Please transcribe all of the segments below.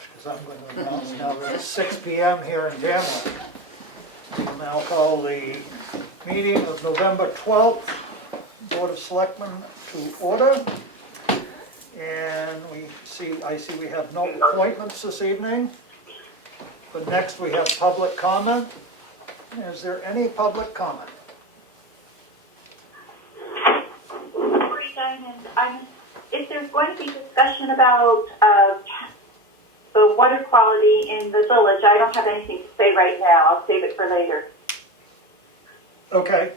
rush, because I'm going to announce now that it's 6 p.m. here in Tamworth. We'll now call the meeting of November 12th, Board of Selectmen to order. And I see we have no appointments this evening. But next we have public comment. Is there any public comment? If there's going to be discussion about the water quality in the village, I don't have anything to say right now. I'll save it for later. Okay.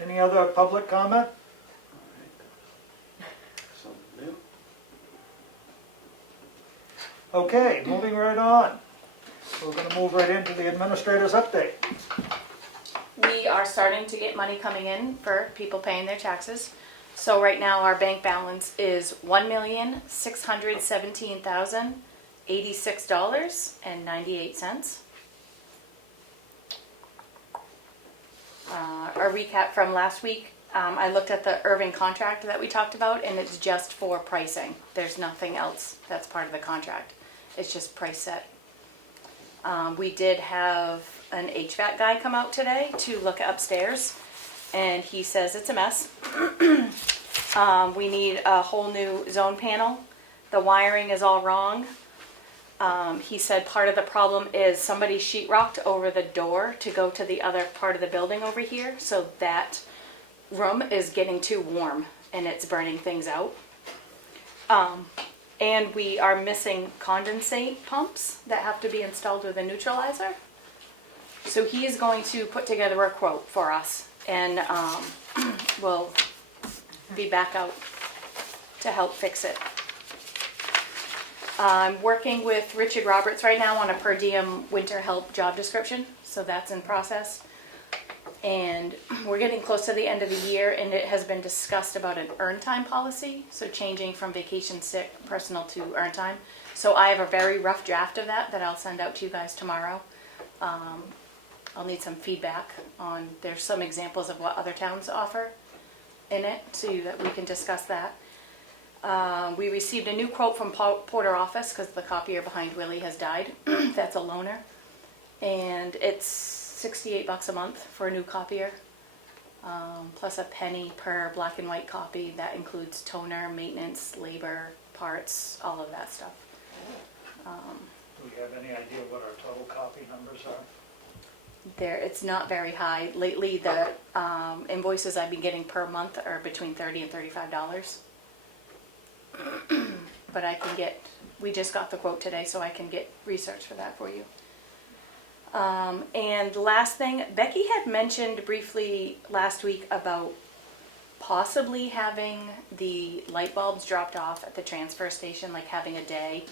Any other public comment? Something new. Okay, moving right on. We're going to move right into the administrator's update. We are starting to get money coming in for people paying their taxes. So right now our bank balance is $1,617,086.98. A recap from last week, I looked at the Irving contract that we talked about, and it's just for pricing. There's nothing else that's part of the contract. It's just price set. We did have an HVAC guy come out today to look upstairs, and he says it's a mess. We need a whole new zone panel. The wiring is all wrong. He said part of the problem is somebody sheetrocked over the door to go to the other part of the building over here, so that room is getting too warm and it's burning things out. And we are missing condensate pumps that have to be installed with a neutralizer. So he is going to put together a quote for us, and we'll be back out to help fix it. I'm working with Richard Roberts right now on a per diem winter help job description, so that's in process. And we're getting close to the end of the year, and it has been discussed about an earn time policy, so changing from vacation, sick, personal to earn time. So I have a very rough draft of that I'll send out to you guys tomorrow. I'll need some feedback on, there's some examples of what other towns offer in it, so that we can discuss that. We received a new quote from Porter Office because the copier behind Willie has died. That's a loaner. And it's $68 a month for a new copier, plus a penny per black and white copy. That includes toner, maintenance, labor, parts, all of that stuff. Do we have any idea what our total copy numbers are? It's not very high. Lately, the invoices I've been getting per month are between $30 and $35. But we just got the quote today, so I can get research for that for you. And last thing, Becky had mentioned briefly last week about possibly having the light bulbs dropped off at the transfer station, like having a day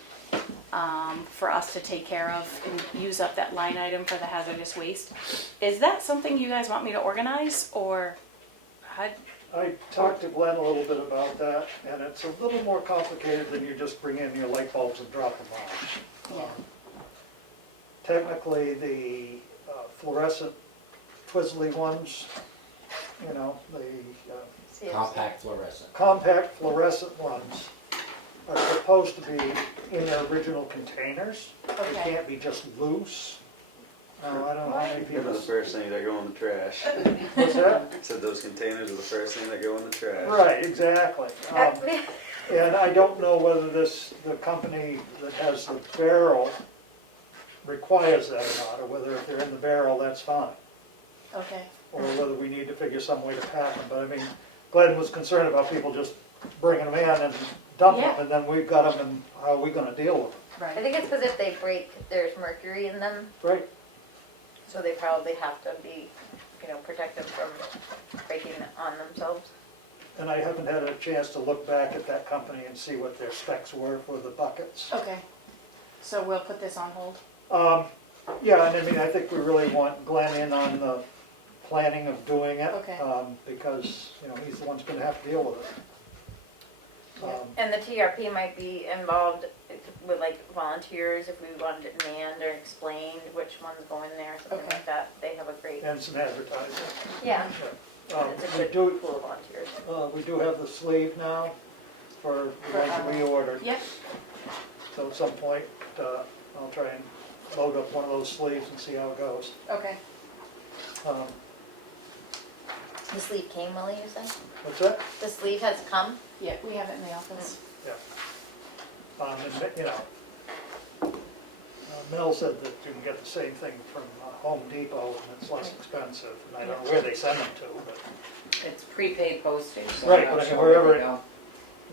for us to take care of and use up that line item for the hazardous waste. Is that something you guys want me to organize, or how? I talked to Glenn a little bit about that, and it's a little more complicated than you just bring in your light bulbs and drop them off. Yeah. Technically, the fluorescent twizzly ones, you know, the Compact fluorescent. compact fluorescent ones are supposed to be in their original containers. They Okay. can't be just loose. Now, I don't know how many They're people. the first thing that go in the trash. What's that? Said those containers are the first thing that go in the trash. Right, exactly. And I don't know whether the company that has the barrel requires that or not, or whether if they're in the barrel, that's fine. Okay. Or whether we need to figure some way to pack them. But I mean, Glenn was concerned about people just bringing them in and dumping them, Yeah. and then we've got them, and how are we gonna deal with them? I Right. think it's because if they break, there's mercury in them, Right, so they probably have to be, protected from breaking on themselves. and I haven't had a chance to look back at that company and see what their specs were for the buckets. Okay. So we'll put this on hold. Yeah, and I mean, I think we really want Glenn in on the planning of doing it. Okay. Because, he's the one who's gonna have to deal with it. And the TRP might be involved with like volunteers, if we wanted it manned or explained which one's going there, something Okay. like that. They have a great, And some advertising. yeah, Yeah. it's a We good do, pool of volunteers. we do have the sleeve now. for the ones we ordered. Yep, So at some point, I'll try and load up one of those sleeves and see how it goes. okay. Um, The sleeve came, Willie, you said? What's that? The sleeve has come? Yeah, we have it in the office. And, you know, Mel said that you can get the same thing from Home Depot and it's less expensive. And I don't know where they send them to, but It's prepaid postage, so Right, I'm but not I mean, sure wherever where it- they go.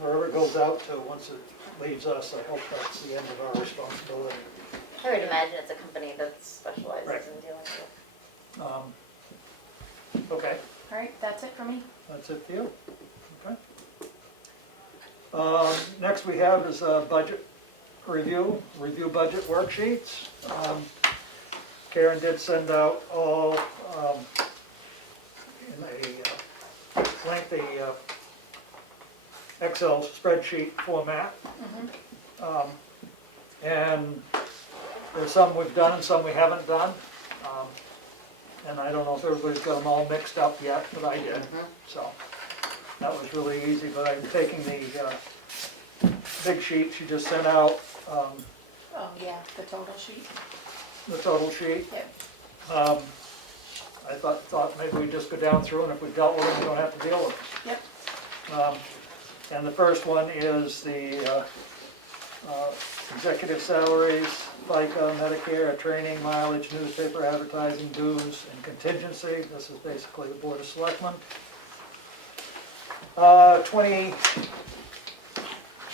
wherever it goes out to, once it leaves us, I hope that's the end of our responsibility. I would imagine it's a company that specializes Right. in dealing with. Okay, All right, that's it for me. that's it for you. Okay. Next we have is budget review budget worksheets. Karen did send out all in a lengthy Excel spreadsheet format. And there's some we've done and some we haven't done. And I don't know if everybody's got them all mixed up yet, but I did. So that was really easy, but I'm taking the big sheet she just sent out, Oh, yeah, the total sheet. the total sheet. Yep. I thought maybe we'd just go down through and if we dealt with them, we don't have to deal with them. Yep. And the first one is the executive salaries, FICA, Medicare, training, mileage, newspaper advertising, dues, and contingency. This is basically the Board of Selectmen.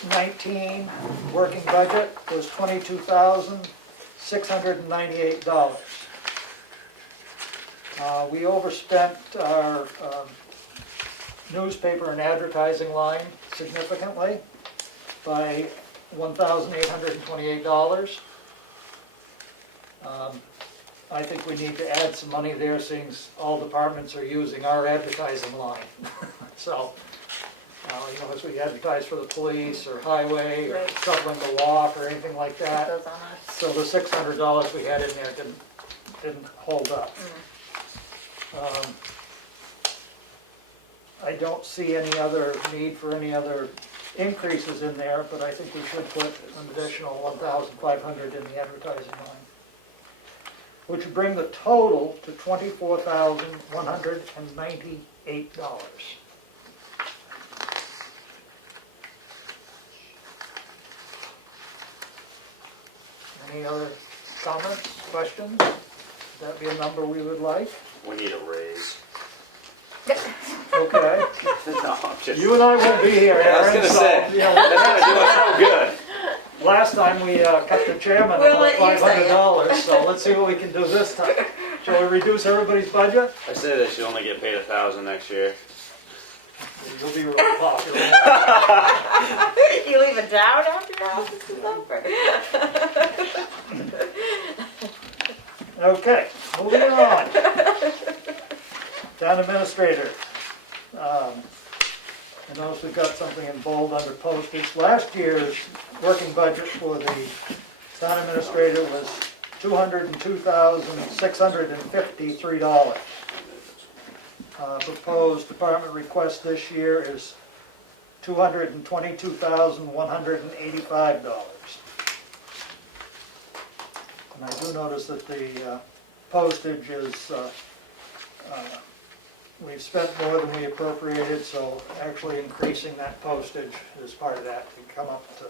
2019 working budget was $22,698. We overspent our newspaper and advertising line significantly by $1,828. I think we need to add some money there, seeing all departments are using our advertising line. So, you know, as we advertise for the police or highway or Right. shoveling the walk or anything like Put that. those on us. So the $600 we had in there didn't hold up. I don't see any other need for any other increases in there, but I think we should put an additional 1,500 in the advertising line, which would bring the total to $24,198. Any other comments, questions? Would that be a number we would like? We need a raise. Okay. No, I'm just. You and I won't be here, Aaron. I was gonna so, say, you know, that's gonna do us no good. last time we cut the chairman We'll about let you say it. $500, so let's see what we can do this time. Shall we reduce everybody's budget? I say they should only get paid $1,000 next year. You'll be really popular. You leave a down after your house is over. Okay, moving on. Town administrator. I notice we've got something in bold under postage. Last year's working budget for the town administrator was $202,653. Proposed department request this year is $222,185. And I do notice that the postage is, we've spent more than we appropriated, so actually increasing that postage is part of that. We come up to,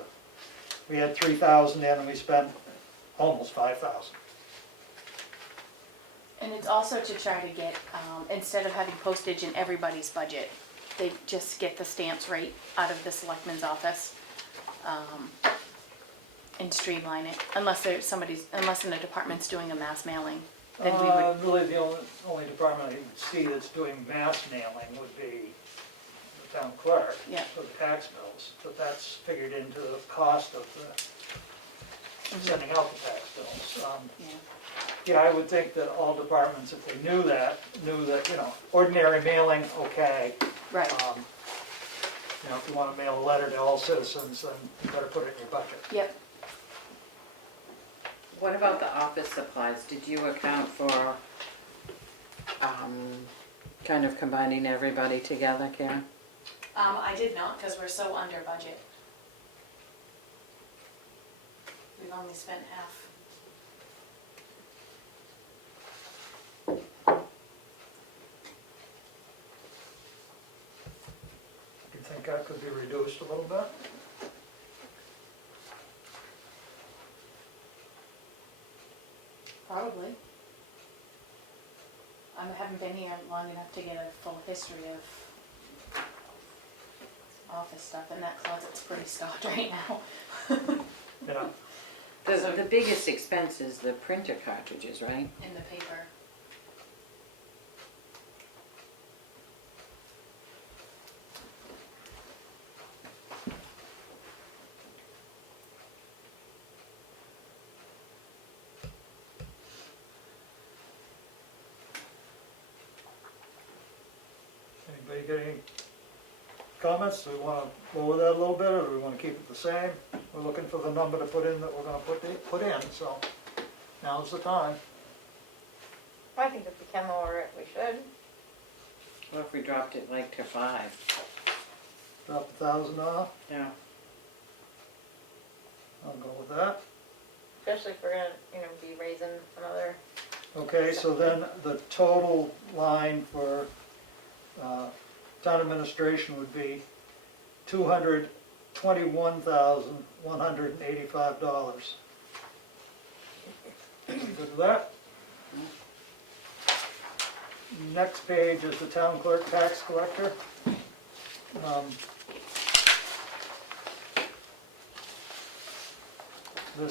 we had 3,000 in and we spent almost 5,000. And it's also to try to get, instead of having postage in everybody's budget, they just get the stamps right out of the selectman's office, and streamline it, unless there's unless in a department's doing a mass mailing, then we would, Really the only department I see that's doing mass mailing would be the town clerk Yeah. for the tax bills, but that's figured into the cost of the sending out the tax bills. yeah. Yeah, I would think that all departments, if they knew that, you know, ordinary mailing, okay. Right, You know, if you want to mail a letter to all citizens, then you better put it in your budget. yep. What about the office supplies? Did you account for, kind of combining everybody together, Karen? I did not, because we're so under budget. We've only spent half. Do you think that could be reduced a little bit? Probably. I haven't been here long enough to get a full history of office stuff, and that closet's pretty stocked right now. Yeah. The biggest expense is the printer cartridges, right? In the paper. Anybody got any comments? Do we want to lower that a little bit, or do we want to keep it the same? We're looking for the number to put in that we're going to put in, so now's the time. I think if we can lower it, we should. What if we dropped it like to 5? Drop $1,000 off. Yeah. I'll go with that. Especially if we're gonna, be raising another. Okay, so then the total line for town administration would be $221,185. Good with that? Next page is the town clerk tax collector. The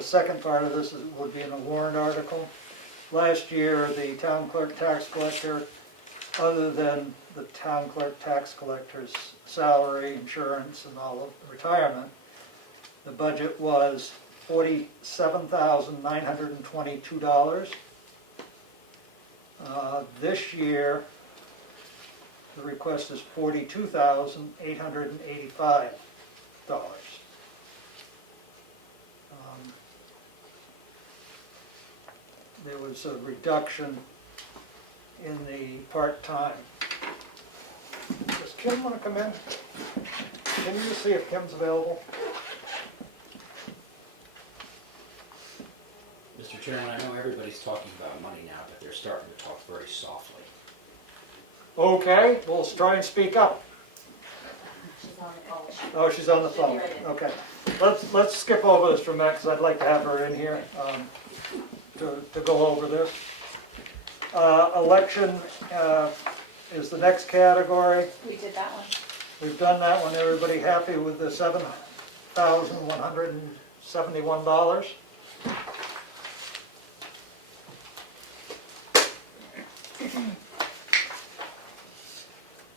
second part of this would be in a warrant article. Last year, the town clerk tax collector, other than the town clerk tax collector's salary, insurance, and all of the retirement, the budget was $47,922. This year, the request is $42,885. There was a reduction in the part-time. Does Kim want to come in? Can you just see if Kim's available? Mr. Chairman, I know everybody's talking about money now, but they're starting to talk very softly. Okay, well, let's try and speak up. She's on the phone. Oh, she's on the phone. Okay. Let's skip over this for a minute, because I'd like to have her in here to go over this. Election is the next category. We did that one. We've done that one. Everybody happy with the $7,171?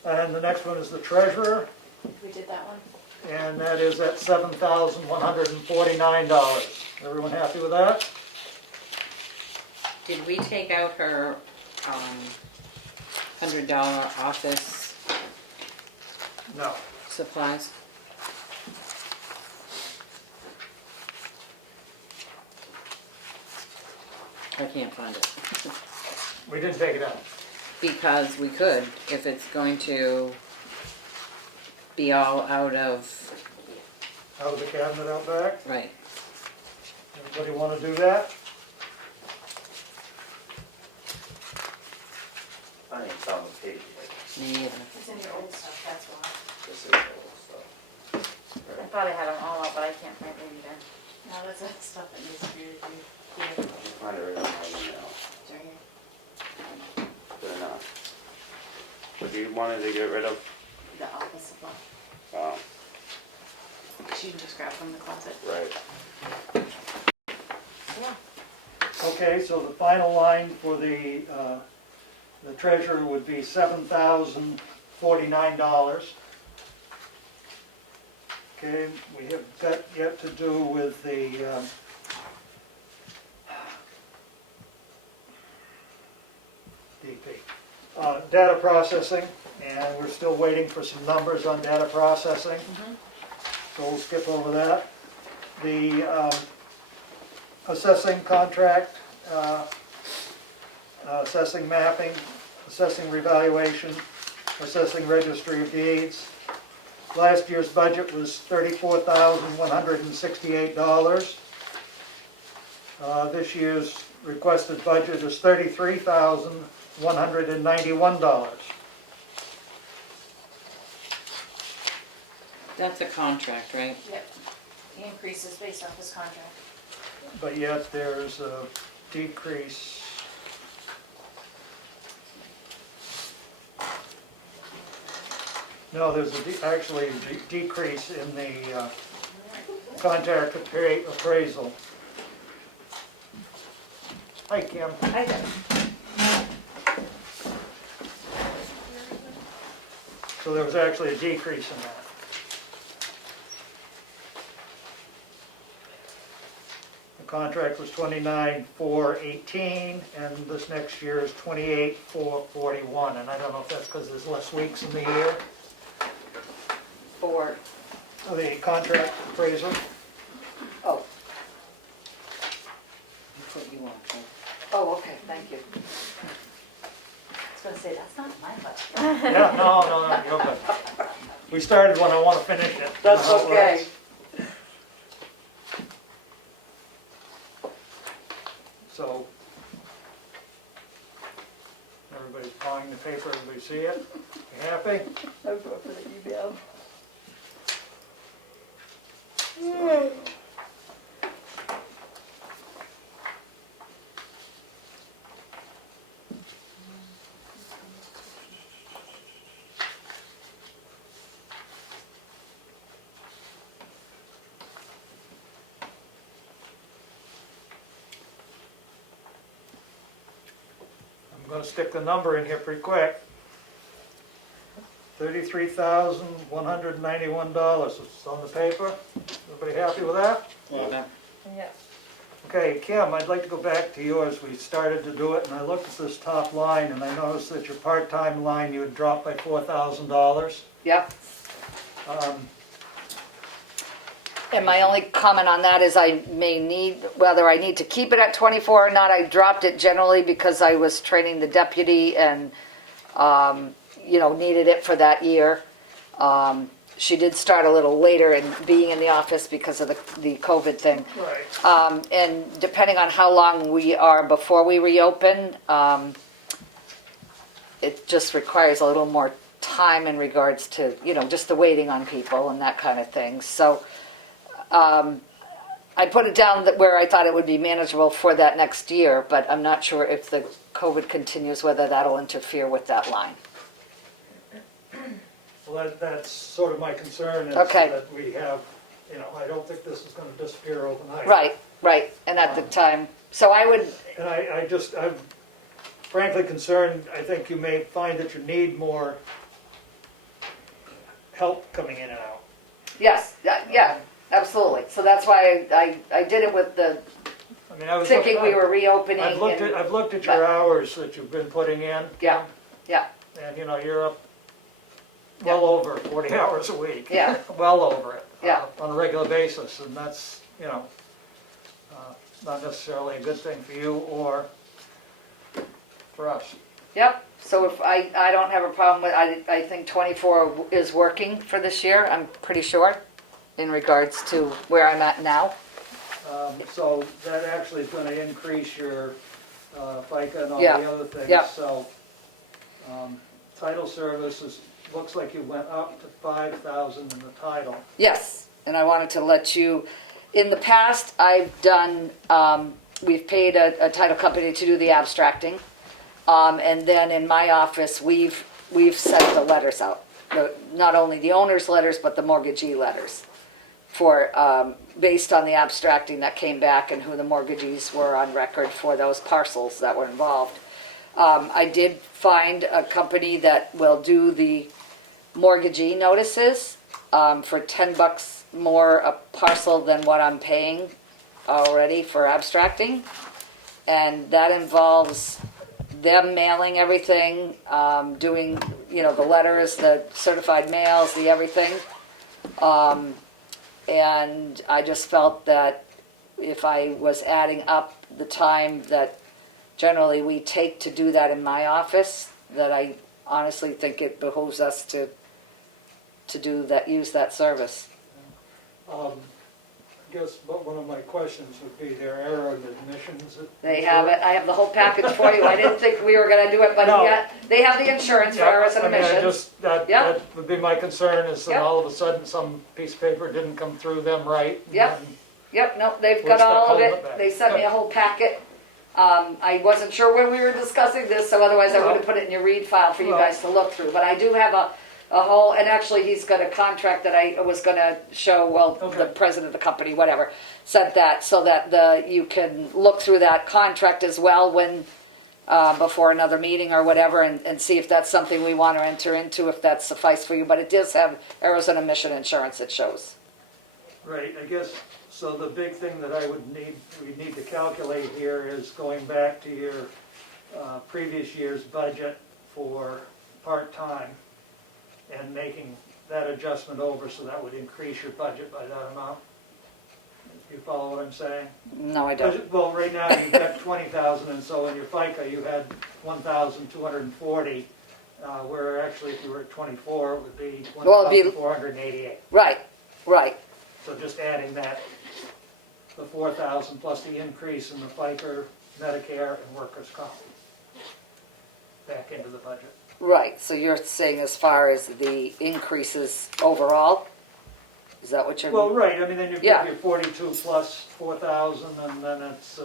And the next one is the treasurer, We did that one. and that is at $7,149. Everyone happy with that? Did we take out her $100 office No. supplies? I can't find it. We didn't take it out. Because we could, if it's going to be all out of, Out of the cabinet out back. right. Everybody want to do that? I think it's on the page. Me either. It's in your old stuff, that's why. This is the old stuff. I thought I had them all out, but I can't find it either. No, that's the stuff that needs to be reviewed. Here, I'll find it right on my email. it's right here. Good enough. What you wanted to get rid of? The office supply. Oh, She can just grab from the closet. right. Okay, so the final line for the treasurer would be $7,049. Okay, we have got yet to do with the DP. Data processing, and we're still waiting for some numbers on data processing. So we'll skip over that. The assessing contract, assessing mapping, assessing revaluation, assessing registry of deeds. Last year's budget was $34,168. This year's requested budget is $33,191. That's a contract, right? Yep. The increase is based off this contract. But yet there's a decrease. No, there's actually a decrease in the contract appraisal. Hi, Kim. I did. So there was actually a decrease in that. The contract was 29,418, and this next year is 28,441. And I don't know if that's because there's less weeks in the year. For, The contract appraisal. oh, That's what you want, right? oh, okay, thank you. I was gonna say, that's not my budget. Yeah, no, you're good. We started when I want to finish it. That's You know how it okay. works. So, everybody's pawing the paper, everybody see it? You happy? I'll go for the email. I'm gonna stick the number in here pretty quick. $33,191, it's on the paper. Everybody happy with that? Yeah. Yeah. Okay, Kim, I'd like to go back to yours. We started to do it, and I looked at this top line, and I noticed that your part-time line, you had dropped by $4,000. Yep. And my only comment on that is I may need, whether I need to keep it at 24 or not, I dropped it generally because I was training the deputy and, needed it for that year. She did start a little later in being in the office because of the COVID thing. Right. And depending on how long we are before we reopen, it just requires a little more time in regards to, just the waiting on people and that kind of thing. So I put it down where I thought it would be manageable for that next year, but I'm not sure if the COVID continues, whether that'll interfere with that line. Well, that's sort of my concern, is Okay. that we have, I don't think this is gonna disappear overnight. Right, and at the time, so I would, And I'm frankly concerned, I think you may find that you need more help coming in and out. yes, yeah, absolutely. So that's why I did it with the, I mean, I was thinking we were reopening. I've looked at your but- hours that you've been putting in. Yeah, yeah. And, you're up well over 40 hours a week. Yeah. Well over it. Yeah. On a regular basis, and that's, not necessarily a good thing for you or for us. Yep, so if I don't have a problem with, I think 24 is working for this year, I'm pretty sure, in regards to where I'm at now. So that actually is gonna increase your FICA and all Yeah. the other things. Yeah. So, title services, looks like you went up to 5,000 in the title. Yes, and I wanted to let you, in the past, I've done, we've paid a title company to do the abstracting. And then in my office, we've sent the letters out. Not only the owner's letters, but the mortgagee letters. For, based on the abstracting that came back and who the mortgagees were on record for those parcels that were involved. I did find a company that will do the mortgagee notices for $10 more a parcel than what I'm paying already for abstracting. And that involves them mailing everything, doing, the letters, the certified mails, the everything. And I just felt that if I was adding up the time that generally we take to do that in my office, that I honestly think it behooves us to do that, use that service. I guess one of my questions would be their error in admissions. They have it, I have the whole package for you, I didn't think we were gonna do it, but No. yeah, they have the insurance for Yeah, errors and I mean, I omissions. just, that Yeah. would be my concern, is that Yep. all of a sudden some piece of paper didn't come through them right. Yep. and Yep, no, they've We're got stuck all of holding it, it back. they sent me a whole packet. I wasn't sure when we were discussing this, so otherwise I would have put it in your read file for you Well- guys to look through, but I do have a whole, and actually he's got a contract that I was gonna show, well, the Okay. president of the company, whatever, sent that, so that you can look through that contract as well when, before another meeting or whatever, and see if that's something we wanna enter into, if that suffice for you, but it does have errors and omission insurance, it shows. Right, I guess, so the big thing that we need to calculate here is going back to your previous year's budget for part-time and making that adjustment over, so that would increase your budget by that amount. If you follow what I'm saying? No, I don't. Well, right now you've got 20,000, and so in your FICA you had 1,240, where actually if you were at 24, it would be Well, it'd be- 1,488. Right, right. So just adding that, the 4,000 plus the increase in the FICA, Medicare, and workers' comp back into the budget. Right, so you're saying as far as the increases overall? Is that what you're? Well, right, I mean, then you Yeah. get your 42 plus 4,000, and then it's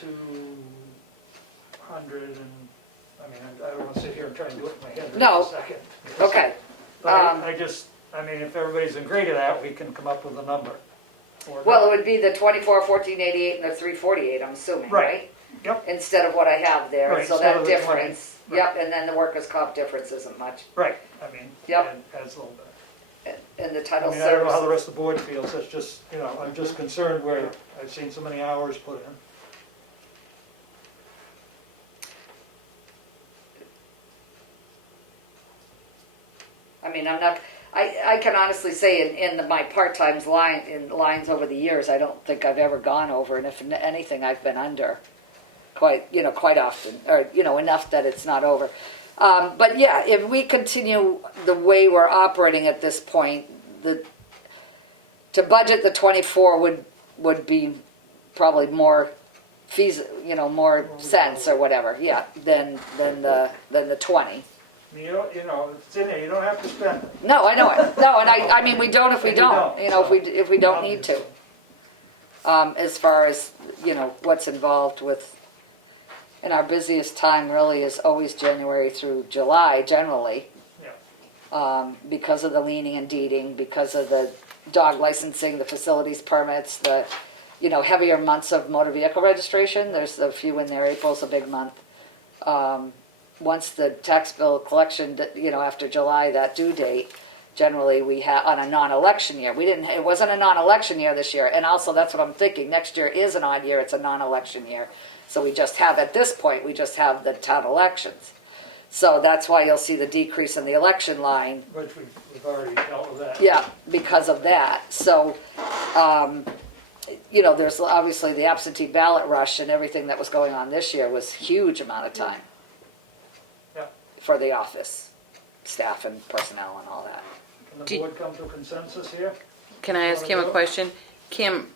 200, and, I mean, I don't want to sit here and try and do it in my head in No. a second. Okay, But I mean, if everybody's agreed to that, we can come up with a number. Or well, it not. would be the 24, 1488 and the 348, I'm assuming, Right. right? Yep. Instead of what I have there, Right, so instead that of the 20, difference, right. yep, and then the workers' comp difference isn't much. Right, I mean, Yep. it adds a little bit. And the I title mean, I don't know how the service, rest of the board feels, that's just, I'm just concerned where I've seen so many hours put in. I mean, I'm not, I can honestly say in my part-time lines over the years, I don't think I've ever gone over, and if anything, I've been under quite often, or, enough that it's not over. But yeah, if we continue the way we're operating at this point, to budget the 24 would be probably more more sense or whatever, yeah, than the 20. It's in there, you don't have to spend it. No, I know it. No, and I mean, we don't if we And you don't, don't, if we don't need to. As far as, what's involved with, and our busiest time really is always January through July, generally. Yeah. Because of the leaning and deeding, because of the dog licensing, the facilities permits, the, heavier months of motor vehicle registration. There's a few in there. April's a big month. Once the tax bill collection, after July, that due date, generally we have on a non-election year. It wasn't a non-election year this year, and also that's what I'm thinking. Next year is an odd year. It's a non-election year, so we just have at this point the town elections. So that's why you'll see the decrease in the election line. Which we've already dealt with that. Yeah, because of that. So, there's obviously the absentee ballot rush and everything that was going on this year was huge amount of time. Yeah. For the office, staff and personnel and all that. Can the Do- board come to a consensus here? Can I ask Kim a question? Kim,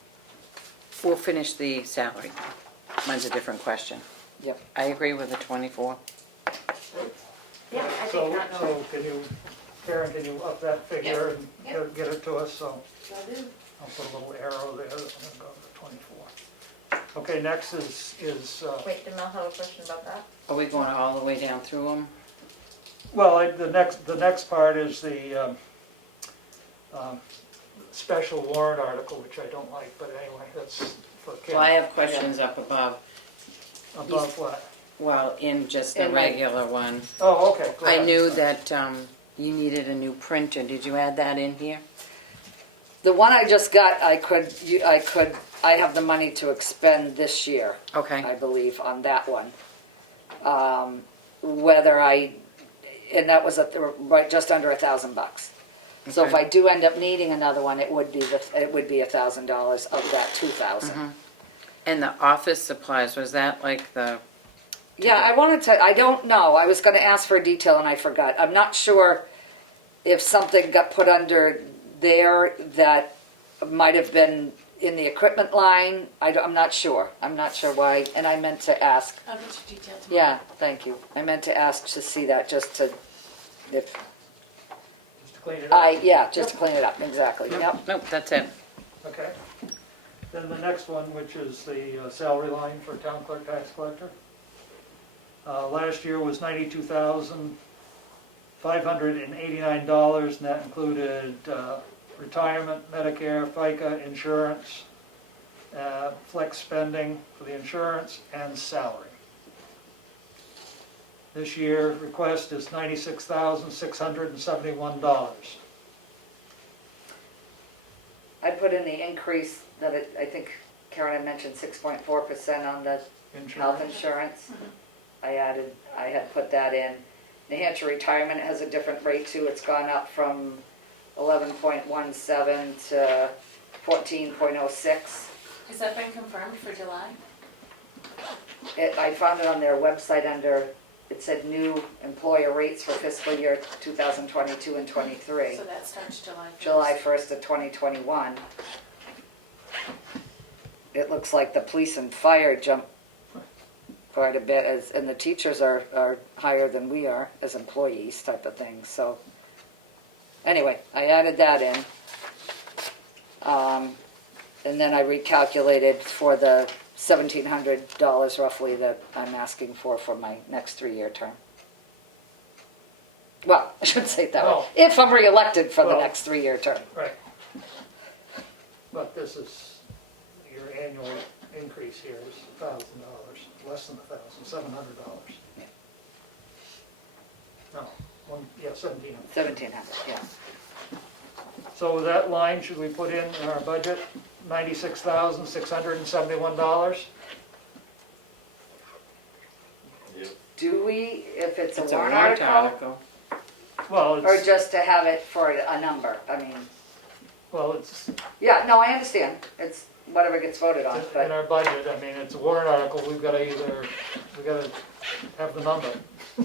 we'll finish the salary. Mine's a different question. Yep. I agree with the 24. Yeah, I think So, that, so Karen, can you up that figure and Yep. get it to us, so. I'll put a little arrow there, and then go to 24. Okay, next is, wait, did Mel have a question about that? Are we going all the way down through them? well, the next part is the special warrant article, which I don't like, but anyway, that's for Kim. Well, I have questions up above. Above what? Well, in just the In my- regular one. Oh, okay. go I ahead. knew that you needed a new printer. Did you add that in here? The one I just got, I have the money to expend this year, Okay. I believe, on that one. And that was just under $1,000. So if Okay. I do end up needing another one, it would be $1,000 of that 2,000. And the office supplies, was that like the Yeah, I wanted to, I don't know, I was gonna ask for a detail and I forgot. I'm not sure if something got put under there that might have been in the equipment line. I'm not sure why, and I meant to ask. I'll get you details. Yeah, thank you. I meant to ask to see that, just to, if, Just to clean it up. just to clean it up, exactly, yep. Nope, that's it. Okay. Then the next one, which is the salary line for town clerk tax collector. Last year was $92,589, and that included retirement, Medicare, FICA, insurance, flex spending for the insurance, and salary. This year, request is $96,671. I put in the increase that I think Karen had mentioned 6.4% on the health insurance. I had put that in. New Hampshire retirement has a different rate too. It's gone up from 11.17 to 14.06. Has that been confirmed for July? I found it on their website under, it said new employer rates for fiscal year 2022 and 23. So that starts July 1st. July 1st of 2021. It looks like the police and fire jumped quite a bit, and the teachers are higher than we are as employees type of thing. So anyway, I added that in. And then I recalculated for the $1,700 roughly that I'm asking for my next 3-year term. Well, I shouldn't say it that way. No. If I'm reelected for the Well. next 3-year term. Right. But this is, your annual increase here is $1,000, less than $1,000, $700. Yeah. No, $1,700. 1,700, yeah. So with that line, should we put in our budget, $96,671? Do we, if it's a It's a warrant warrant article? Well, Or it's, just to have it for a number? I mean, well, it's yeah, no, I understand. It's whatever gets voted on, in but, our budget, I mean, it's a warrant article, we gotta have the number.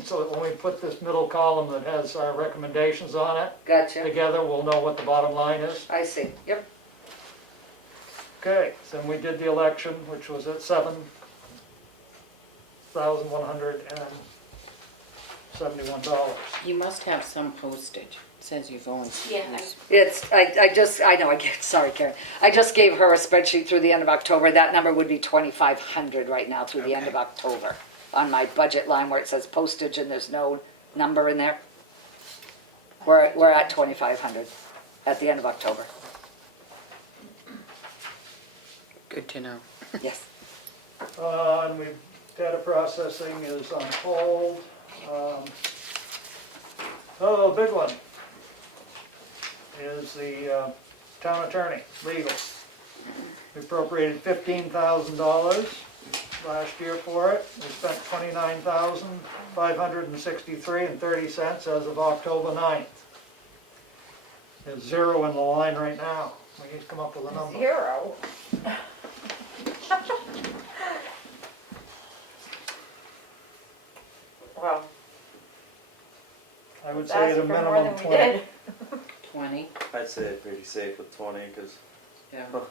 So when we put this middle column that has our recommendations on it gotcha. together, we'll know what the bottom line is. I see, yep. Okay, so then we did the election, which was at $7,171. You must have some postage. It says you've only. Yeah, Sorry, Karen. I just gave her a spreadsheet through the end of October. That number would be 2,500 right now through the end of October on my budget line where it says postage and there's no number in there. We're at 2,500 at the end of October. Good to know. Yes. And data processing is on hold. Big one is the town attorney, legal. We appropriated $15,000 last year for it. We spent $29,563.30 as of October 9th. There's zero in the line right now. We need to come up with a number. 0. Well, I would that's say at a for more minimum than we 20. did. 20. I'd say pretty safe with 20, because Yeah. Well,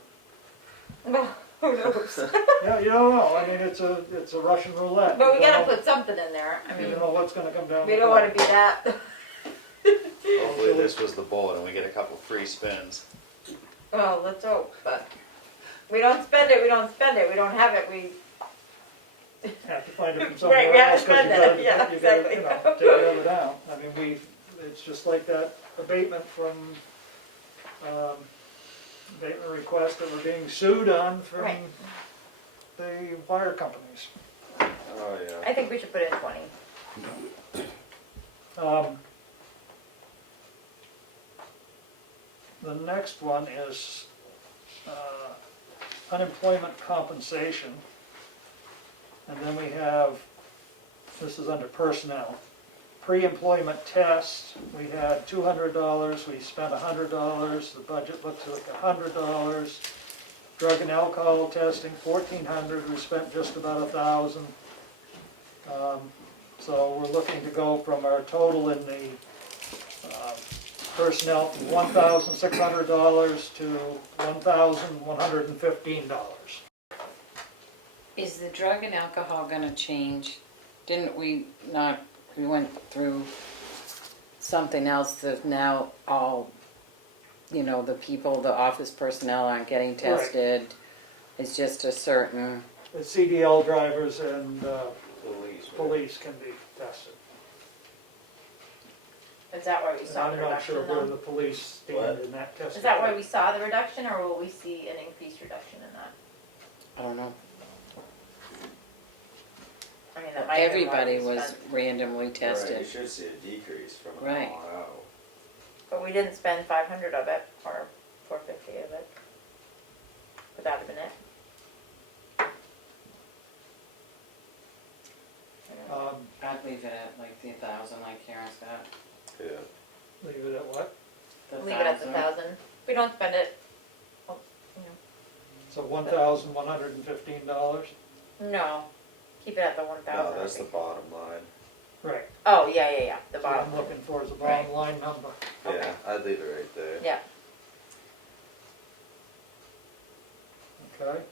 who knows? Yeah, you don't know. I mean, it's a Russian roulette. But we You gotta don't know- put something in there. I You mean, don't know what's gonna come down. we the don't wanna pipe. be that. Hopefully this was the bullet and we get a couple free spins. Well, let's hope, but we don't spend it, we don't spend it, we don't have it, we, Have to find it from Right, somewhere we have to else, 'cause spend you it. gotta, Yeah, you gotta, exactly. take the other down. I mean, it's just like that abatement from, abatement request that we're being sued on from Right. the wire companies. oh yeah. I think we should put in 20. The next one is unemployment compensation. And then we have, this is under personnel, pre-employment test, we had $200, we spent $100, the budget looks like $100. Drug and alcohol testing, $1,400, we spent just about $1,000. So we're looking to go from our total in the personnel from $1,600 to $1,115. Is the drug and alcohol gonna change? Didn't we not, we went through something else that now all, the people, the office personnel aren't getting tested. It's just a certain, The CDL drivers and Police. police can be tested. Is that why we And saw the I'm not sure reduction where though? the police stand in that testing. Is that why we saw the reduction, or will we see an increased reduction in that? I don't know. I mean, that might have been why Everybody we was spent- randomly Right, you tested. should see a decrease from Right. now on out. But we didn't spend 500 of it, or 450 of it. Would that have been it? I don't know. I'd leave it at like the 1,000 like Karen's got. Yeah. Leave it at what? The Leave it at the 1,000. We don't spend it. Well, So $1,115? no, keep it at the 1,000. No, that's the bottom line. Right. Oh, yeah, the What bottom. I'm looking for is a bottom line number. Okay. Yeah, I'd leave it right there. Yeah. Okay.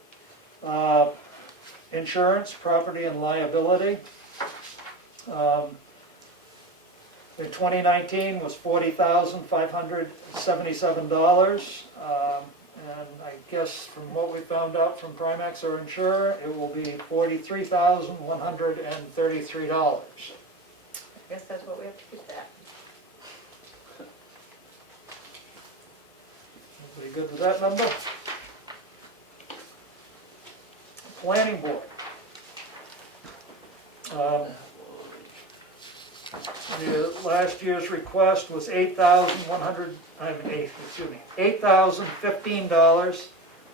Insurance, property and liability. In 2019 was $40,577. And I guess from what we found out from Primex, our insurer, it will be $43,133. I guess that's what we have to keep that. Everybody good with that number? Planning board. The last year's request was $8,015.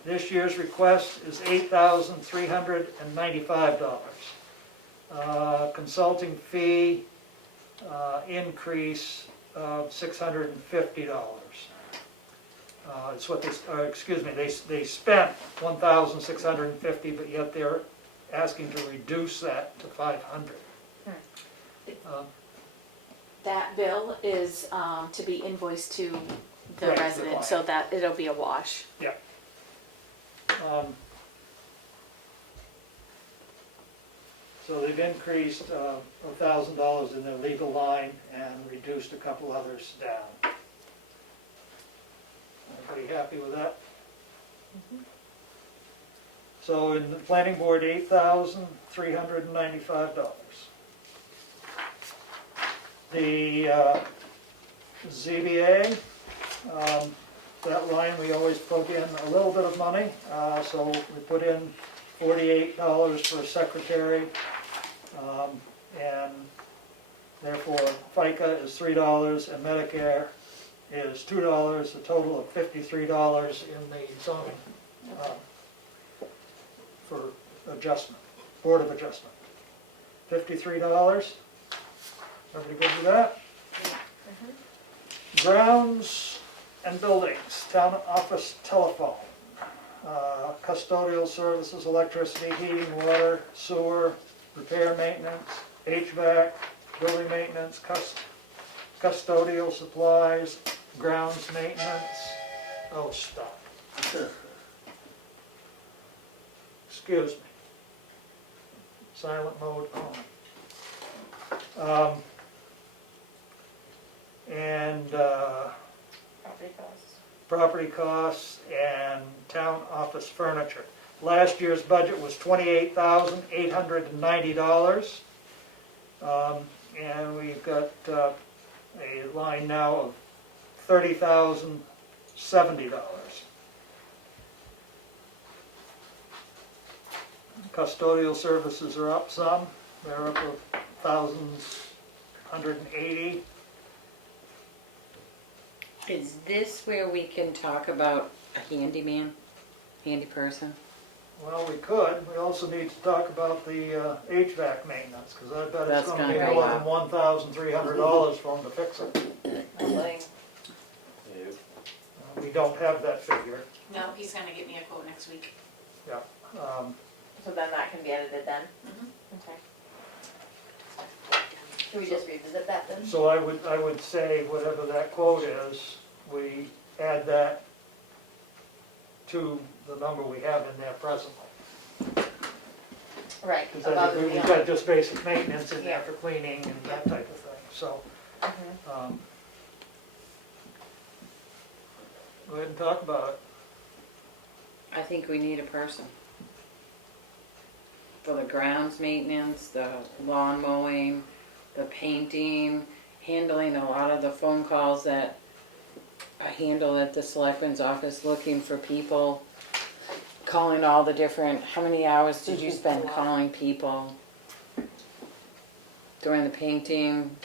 This year's request is $8,395. Consulting fee increase of $650. It's what they spent $1,650, but yet they're asking to reduce that to $500. That bill is to be invoiced to the Right, the resident, so that it'll be a wash. Yeah. So they've increased $1,000 in their legal line and reduced a couple others down. Everybody happy with that? So in the planning board, $8,395. The ZBA, that line we always plug in a little bit of money, so we put in $48 for a secretary, and therefore FICA is $3 and Medicare is $2, a total of $53 in the zoning for adjustment, Board of Adjustment. $53. Everybody good with that? Grounds and buildings, town office telephone, custodial services, electricity, heating, water, sewer, repair maintenance, HVAC, building maintenance, custodial supplies, grounds maintenance. Oh, stop. Excuse me. Silent mode on. And Property costs. property costs and town office furniture. Last year's budget was $28,890. And we've got a line now of $30,070. Custodial services are up some. They're up $1,180. Is this where we can talk about a handyman, handy person? Well, we could. We also need to talk about the HVAC maintenance, because I bet it's That's gonna be gonna more go than $1,300 for them to fix it. Like, Yep. We don't have that figure. No, he's gonna get me a quote next week. Yeah. so then that can be edited then? Mhm. Okay. Should we just revisit that then? So I would say whatever that quote is, we add that to the number we have in there presently. Right, Because I above think and we've beyond. got just basic maintenance in there Yeah. for cleaning and that type of thing, so. Mhm. Go ahead and talk about it. I think we need a person. For the grounds maintenance, the lawn mowing, the painting, handling a lot of the phone calls that I handle at the selectman's office, looking for people, calling all the different, how many hours did you spend calling people? Doing the painting.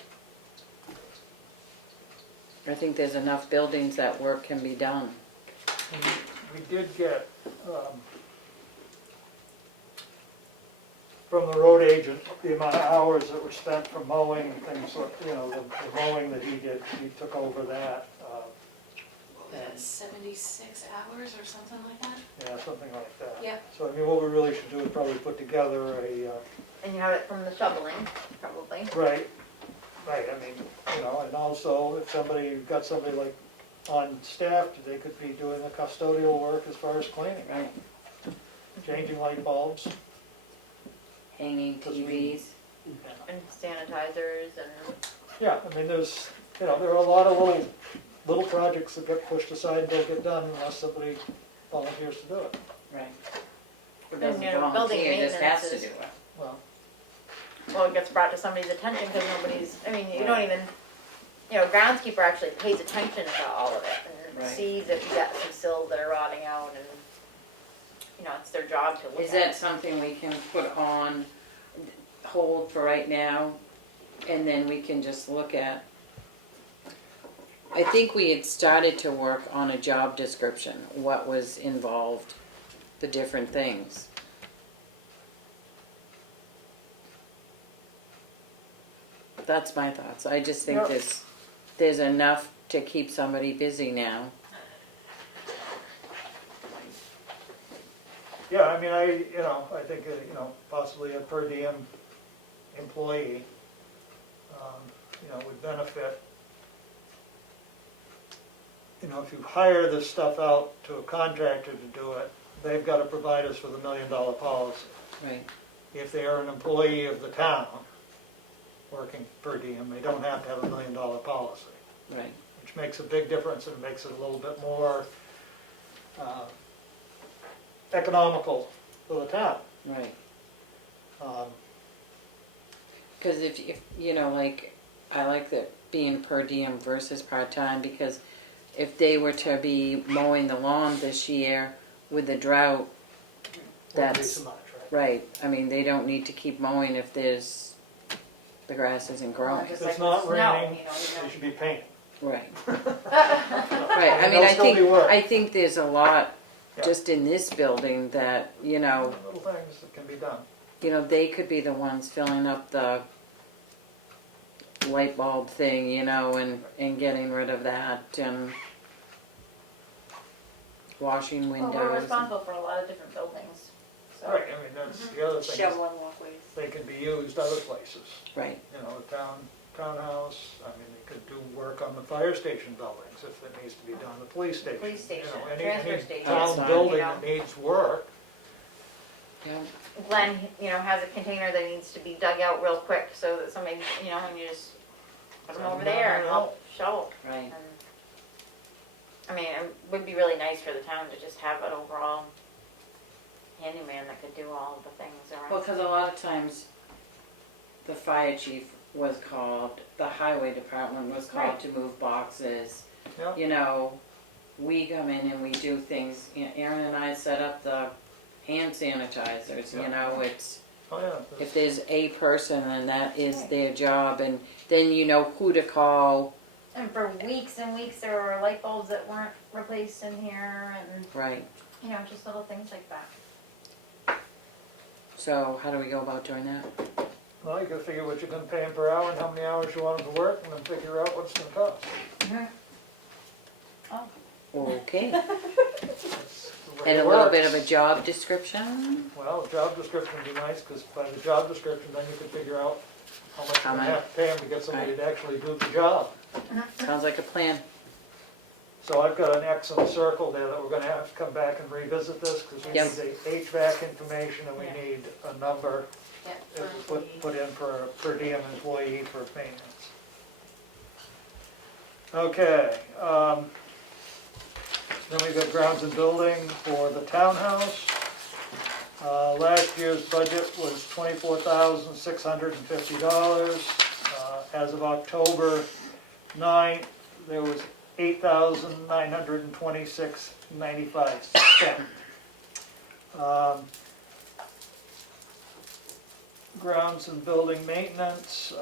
I think there's enough buildings that work can be done. And we did get, from the road agent, the amount of hours that were spent for mowing and things, the mowing that he did, he took over that. And, 76 hours or something like that? yeah, something like that. Yeah. So, I mean, what we really should do is probably put together a, And you have it from the shoveling, probably. right, I mean, and also if you've got somebody like on staff, they could be doing the custodial work as far as cleaning, Right. changing light bulbs. Hanging TVs. And sanitizers and, Yeah, I mean, there are a lot of little projects that get pushed aside and don't get done unless somebody volunteers to do it. Right. Or And, doesn't you know, building volunteer, just has to maintenance do is- it. Well, well, it gets brought to somebody's attention because nobody's, I mean, you don't even, groundskeeper actually pays attention to all of it and Right. sees if you got some sills that are rotting out and, it's their job to look at. Is that something we can put on hold for right now? And then we can just look at, I think we had started to work on a job description, what was involved, the different things. That's my thoughts. I just think Yep. there's enough to keep somebody busy now. yeah, I mean, I think, possibly a per diem employee, would benefit. If you hire this stuff out to a contractor to do it, they've got to provide us with $1 million policy. Right. If they are an employee of the town, working per diem, they don't have to have $1 million policy, Right. which makes a big difference and makes it a little bit more economical for the town. Right. Um, Because if like, I like that being per diem versus part-time, because if they were to be mowing the lawn this year with the drought, won't be that's, so much, right? right, I mean, they don't need to keep mowing if the grass isn't growing. Just If it's like not the snow, raining, they should be painted. Right. Right, Right, I mean, I think there's a lot Yeah. just in this building that, Little things that can be done. they could be the ones filling up the light bulb thing, and getting rid of that and washing Well, windows. we're responsible for a lot of different buildings, so. Right, I mean, that's the other thing, is Shoveling walkways. they can be used other places. Right, A townhouse, I mean, they could do work on the fire station buildings if it needs to be done, the police station. Police station, Any transfer station. town Outside. building You know. that needs work, yeah, Glenn, has a container that needs to be dug out real quick so that somebody, and you just put them over there and help shovel. right. And, I mean, it would be really nice for the town to just have an overall handyman that could do all of the things around. Well, because a lot of times, the fire chief was called, the highway department was called Right. to move boxes. yeah. We come in and we do things, Aaron and I set up the hand sanitizers, it's, Oh, yeah. if there's a person and that is their job, and then you know who to call. And for weeks and weeks, there were light bulbs that weren't replaced in here and, Right. just little things like that. So how do we go about doing that? Well, you gotta figure what you're gonna pay them per hour and how many hours you want them to work, and then figure out what it's gonna cost. Okay. That's the way And it a little bit works. of a job description? Well, job description would be nice, because by the job description, then you can figure out how much How we're much? gonna have to pay them to get somebody to actually do the job. Sounds like a plan. So I've got an X in the circle there that we're gonna have to come back and revisit this, because we need Yep. the HVAC information and we Yeah. need a number Yeah, that we for put in for a per diem employee for maintenance. Okay, then we've got grounds and building for the townhouse. Last year's budget was $24,650. As of October 9th, there was $8,926.95 spent. Grounds and building maintenance,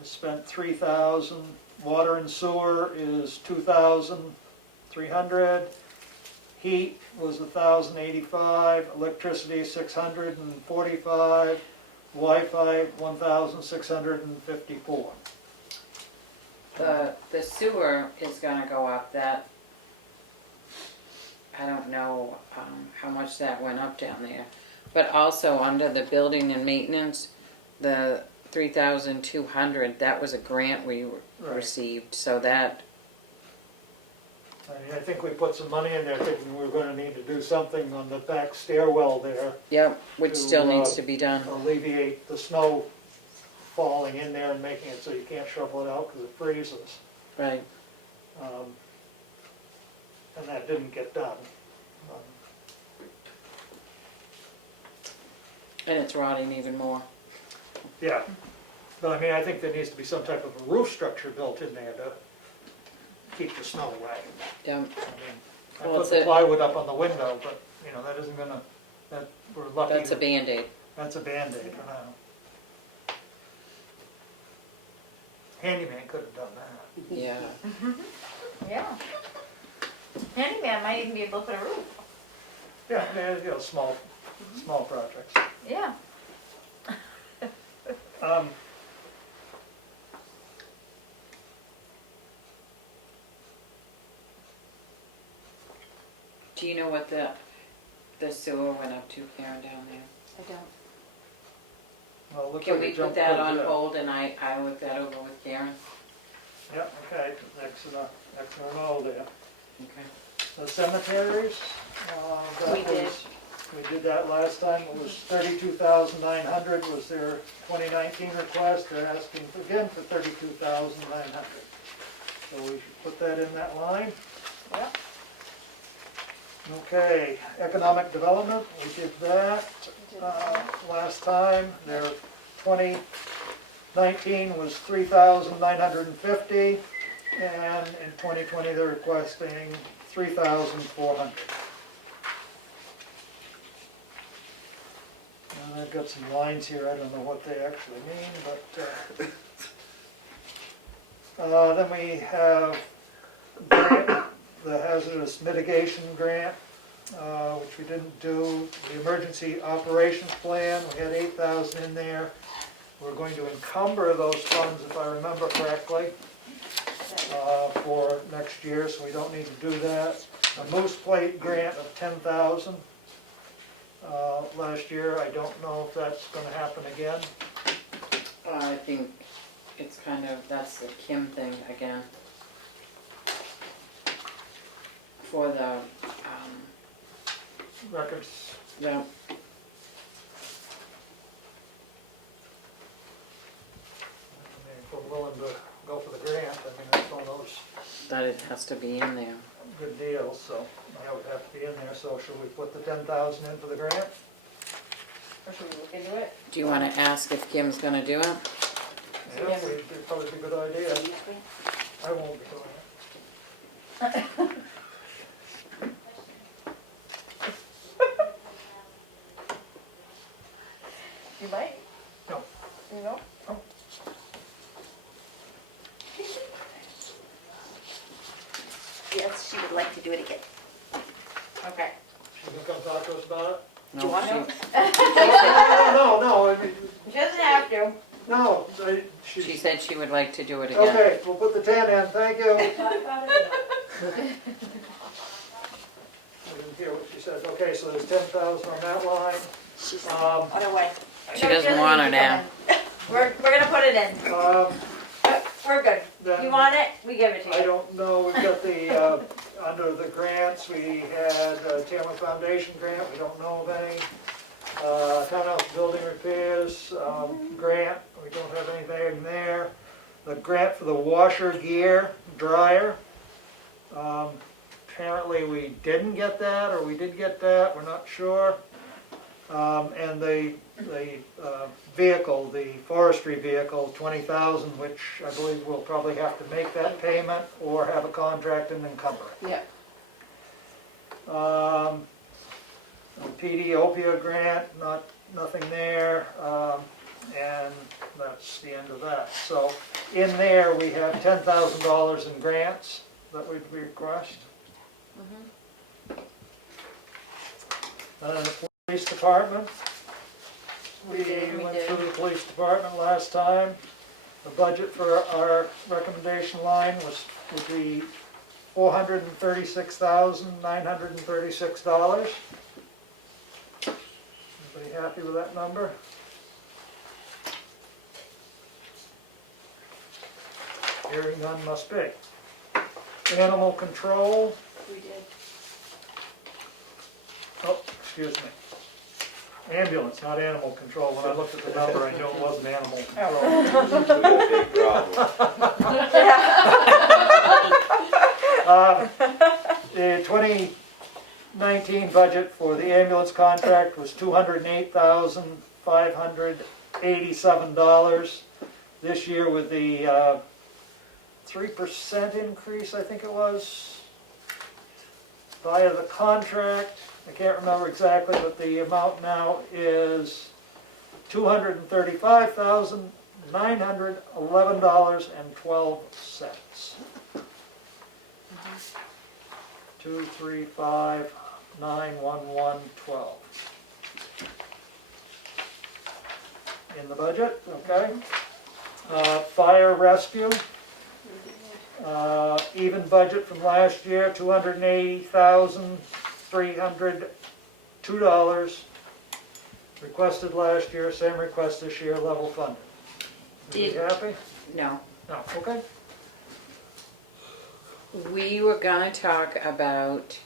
we spent $3,000. Water and sewer is $2,300. Heat was $1,085. Electricity $645. Wi-Fi $1,654. The sewer is gonna go up, that, I don't know, how much that went up down there. But also under the building and maintenance, the 3,200, that was a grant we Right. received, so that, I mean, I think we put some money in there thinking we were gonna need to do something on the back stairwell there, yep, which To, still needs to be done. alleviate the snow falling in there and making it so you can't shovel it out because it freezes. Right, And that didn't get done. and it's rotting even more. Yeah, but I mean, I think there needs to be some type of a roof structure built in there to keep the snow away. Yep, I mean, I Well, put it's the a- plywood up on the window, but, you know, that isn't gonna, that, we're lucky. that's a Band-Aid. That's a Band-Aid for now. Handyman could have done that. Yeah, Yeah. Handyman might even be able to put a roof. Yeah, I mean, you know, small projects. Yeah. do you know what the sewer went up to, Karen, down there? I don't. Well, it looks Can like we it jumped put that quite a on bit. hold and I look that over with Karen? Yeah, okay, X and O there. Okay. The cemeteries, that We did. was, we did that last time, it was 32,900 was their 2019 request, they're asking again for 32,900. So we should put that in that line. Yep. Okay, economic development, we did that last time, their 2019 was 3,950, and in 2020 they're requesting 3,400. And I've got some lines here, I don't know what they actually mean, but then we have grant, the hazardous mitigation grant, which we didn't do. The emergency operations plan, we had 8,000 in there. We're going to encumber those funds, if I remember correctly, for next year, so we don't need to do that. A moose plate grant of 10,000 last year. I don't know if that's gonna happen again. I think it's kind of, that's the Kim thing again. For the, Records, yeah, I mean, if we're willing to go for the grant, I mean, that's one of those that it has to be in there. good deals, so that would have to be in there. So should we put the 10,000 in for the grant? Or should we look into it? Do you wanna ask if Kim's gonna do it? Yeah, it'd probably be a good idea. I won't be doing it. You might. No. You know? Yes, she would like to do it again. Okay. She can come talk to us about it? No, Do you want she- No, I mean, She doesn't have to. no, She said she would like to do it again. okay, we'll put the 10 in, thank you. I didn't hear what she said. Okay, so there's 10,000 on that line. She's Um, on her way. She doesn't want her now. We're gonna put it in. We're good. Then- You want it? We give it to I you. don't know, we've got the, under the grants, we had Tamworth Foundation grant, we don't know of any. Townhouse building repairs, grant, we don't have anything there. The grant for the washer gear, dryer, apparently we didn't get that, or we did get that, we're not sure. And the vehicle, the forestry vehicle, 20,000, which I believe we'll probably have to make that payment or have a contract and encumber it. Yeah. The PD opioid grant, nothing there, and that's the end of that. So in there, we have $10,000 in grants that we'd request. The police department, we We went did. through the police department last time. The budget for our recommendation line would be $436,936. Everybody happy with that number? Hearing none must be. Animal control, We did. oh, excuse me. Ambulance, not animal control. When I looked at the number, I knew it wasn't animal control. We got a big problem. The 2019 budget for the ambulance contract was $208,587. This year with the 3% increase, I think it was, via the contract, I can't remember exactly, but the amount now is $235,911.12. 235,911.12 in the budget, okay? Fire rescue, even budget from last year, $280,302. Requested last year, same request this year, level funded. Are you happy? No. No, okay. We were gonna talk about,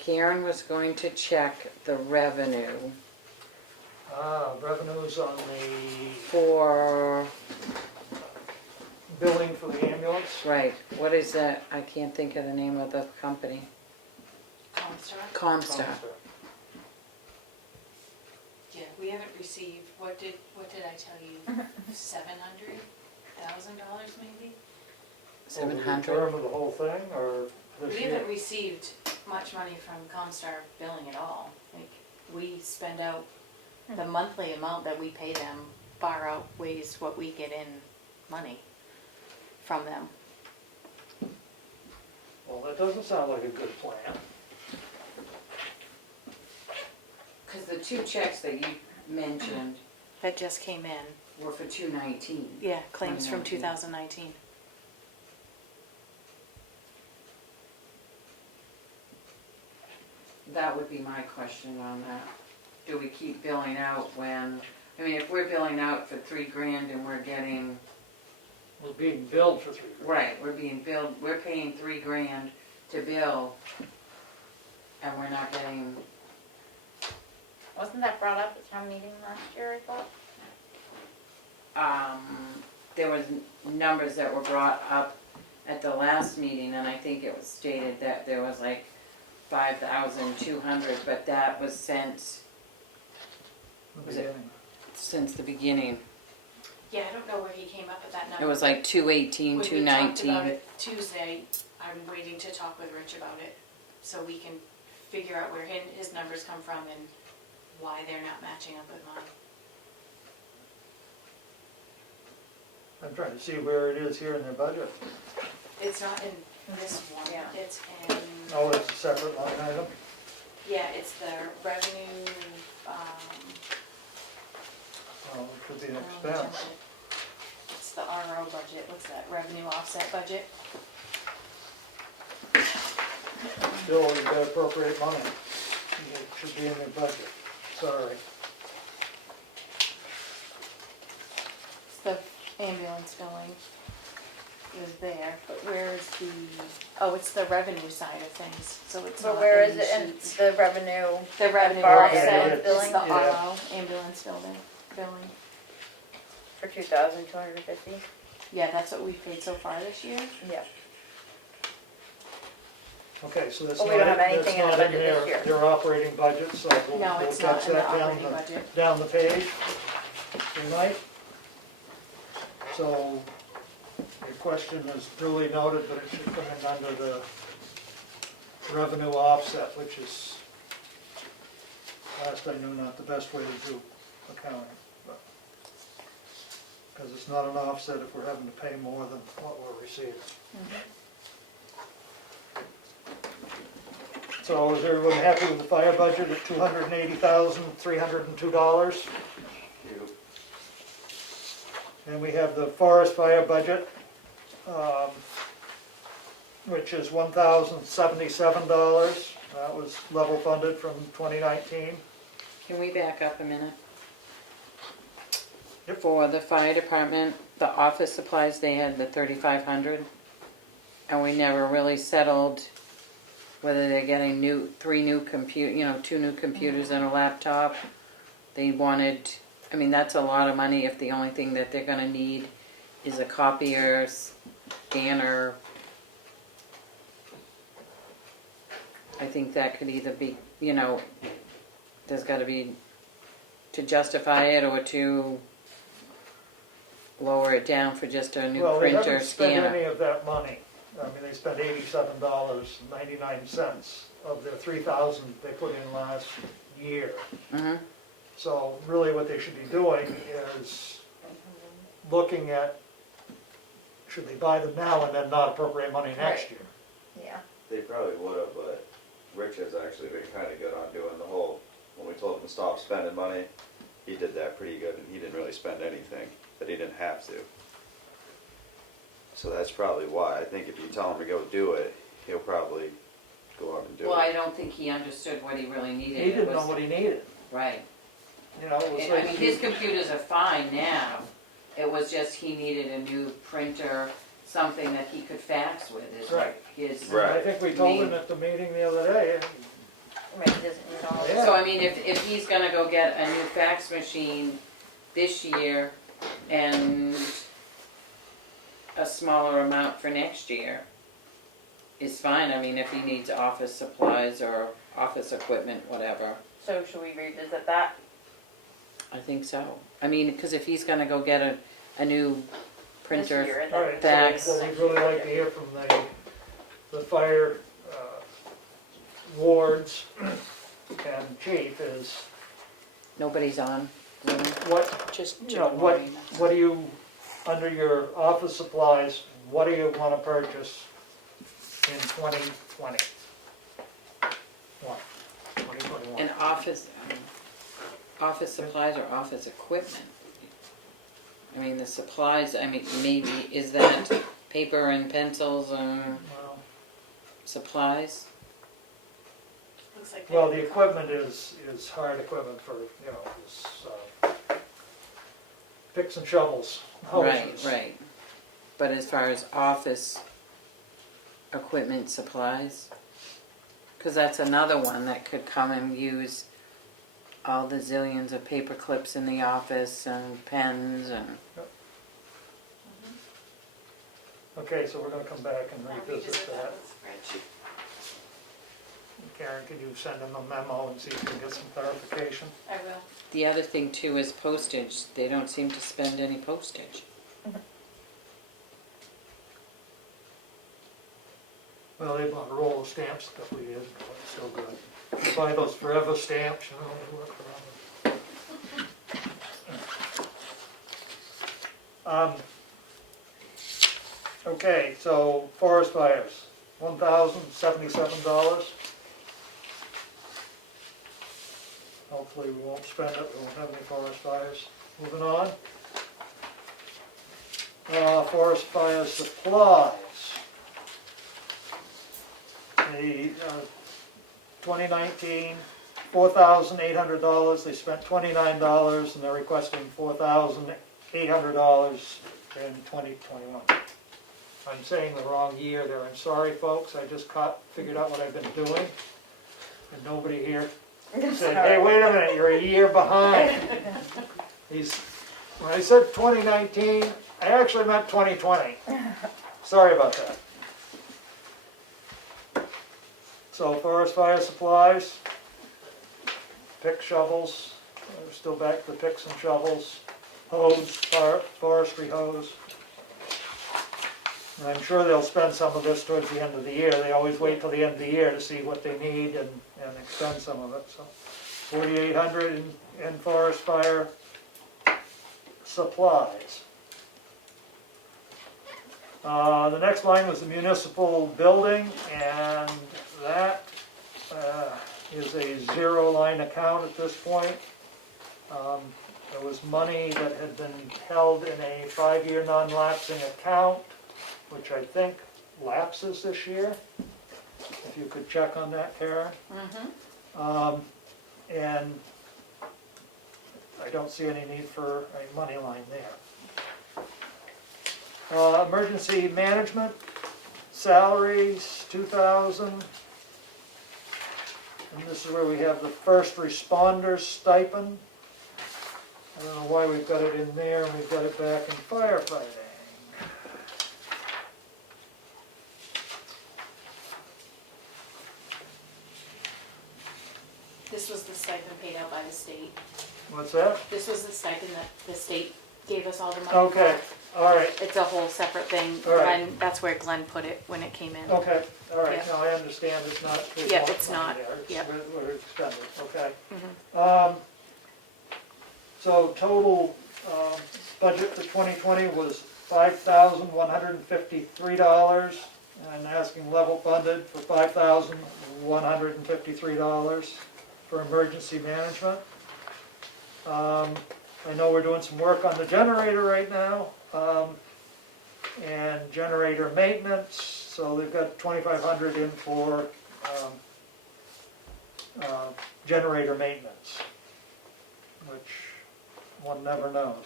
Karen was going to check the revenue Revenues on the for, billing for the ambulance. right, what is that? I can't think of the name of the company. Comstar? Comstar. Yeah, we haven't received, what did I tell you? $700,000 maybe? Over the 700? term of the whole thing, or We this year? haven't received much money from Comstar billing at all. Like, we spend out, the monthly amount that we pay them far outweighs what we get in money from them. Well, that doesn't sound like a good plan. Because the two checks that you mentioned That just came in. were for 219. Yeah, claims from 2019. 2019. That would be my question on that. Do we keep billing out when, I mean, if we're billing out for $3,000 and we're getting, We're being billed for $3,000. right, we're being billed, we're paying $3,000 to bill, and we're not getting, Wasn't that brought up at town meeting last year, I thought? there was numbers that were brought up at the last meeting, and I think it was stated that there was like 5,200, but that was since Was it- the beginning. Yeah, I don't know where he came up with that number. It was like 218, When we talked about 219. it Tuesday, I'm waiting to talk with Rich about it, so we can figure out where his numbers come from and why they're not matching up with mine. I'm trying to see where it is here in their budget. It's not in this one, Yeah. it's in, Oh, it's a separate line item? yeah, it's the revenue, Oh, it should be an budget. expense. It's the RO budget, what's that, revenue offset budget? Still, you gotta appropriate money. It should be in their budget. Sorry. the ambulance billing is there, but where's the, oh, it's the revenue side of things, so it's But not where in is the it in sheets. the revenue? The revenue Bar Yeah, offset yeah, is billing the yeah. RO, ambulance billing. for 2,250? Yeah, that's what we've paid so far this year. Yeah. Okay, so that's But not, we don't have that's anything in the not in budget this year. their operating budget, so we'll No, we'll it's not catch in the that operating budget. down the page tonight. So your question is duly noted, but it should come in under the revenue offset, which is, last I knew, not the best way to do accounting. Because it's not an offset if we're having to pay more than what we're receiving. So is everyone happy with the fire budget at $280,302? And we have the forest fire budget, which is $1,077. That was level funded from 2019. Can we back up a minute? Yep. For the fire department, the office supplies, they had the 3,500, and we never really settled whether they're getting two new computers and a laptop. They wanted, I mean, that's a lot of money if the only thing that they're gonna need is a copier, scanner. I think that could either be, there's gotta be, to justify it or to lower it down for just a new Well, they printer, haven't spent scanner. any of that money. I mean, they spent $87.99 of their $3,000 they put in last year. Mhm. So really what they should be doing is looking at, should they buy them now and then not appropriate money next Right. year? Yeah. They probably would have, but Rich has actually been kind of good on doing the whole, when we told him to stop spending money, he did that pretty good, and he didn't really spend anything that he didn't have to. So that's probably why. I think if you tell him to go do it, he'll probably go out and do Well, I it. don't think he understood what he really needed. He It didn't know was- what he needed. Right. You know, it was I like. mean, his computers are fine now. It was just he needed a new printer, something that he could fax with. Is Right. His. Right. I think we told him at the meeting the other day, Right, it doesn't need all Yeah. So I mean, if he's gonna go get a new fax machine this year and a smaller amount for next year is fine. I mean, if he needs office supplies or office equipment, whatever. So should we revisit that? I think so. I mean, because if he's gonna go get a new printer, This year and all then right, Fax. so what we'd really like to hear from the fire wards and chief is nobody's on. what, Just what do you, under your office supplies, what do you want to purchase in 2020? 2021. And office supplies or office equipment. I mean, the supplies, I mean, maybe, is that paper and pencils and Well, supplies? Looks like well, the equipment is hard equipment for, is, picks and shovels, hoses. Right. But as far as office equipment supplies, because that's another one that could come and use all the zillions of paper clips in the office and pens and, Okay, so we're gonna come back and I'll revisit revisit that. with Rich. Karen, could you send him a memo and see if we can get some clarification? I will. the other thing too is postage. They don't seem to spend any postage. Well, they bought a roll of stamps a couple of years ago, it's still good. You buy those forever stamps, they work forever. Okay, so forest fires, $1,077. Hopefully we won't spend it, we won't have any forest fires. Moving on. Forest fire supplies. The 2019, $4,800, they spent $29, and they're requesting $4,800 $800 in 2021. I'm saying the wrong year there, I'm sorry folks, I just figured out what I've been doing. And nobody here said, hey, wait a minute, you're a year behind. When I said 2019, I actually meant 2020. Sorry about that. So forest fire supplies, pick shovels, we're still back to the picks and shovels, hose, forestry hose. And I'm sure they'll spend some of this towards the end of the year. They always wait till the end of the year to see what they need and extend some of it. So 4,800 in forest fire supplies. The next line was the municipal building, and that is a zero line account at this point. There was money that had been held in a 5-year non-lapsing account, which I think lapses this year. If you could check on that, Karen. And I don't see any need for a money line there. Emergency management, salaries, 2,000. And this is where we have the first responders stipend. I don't know why we've got it in there and we've got it back in firefighting. This was the stipend paid out by the state. What's that? This was the stipend that the state gave us all the money Okay, for. all right, It's a whole separate thing. All right. Glenn, that's where Glenn put it when it came in. okay, all right, Yeah. now I understand it's not. Yeah, it's money not. there, it's Yep. What it's expended, okay. Mhm. So total budget for 2020 was $5,153, and asking level funded for $5,153 for emergency management. I know we're doing some work on the generator right now, and generator maintenance, so they've got 2,500 in for generator maintenance, which one never knows.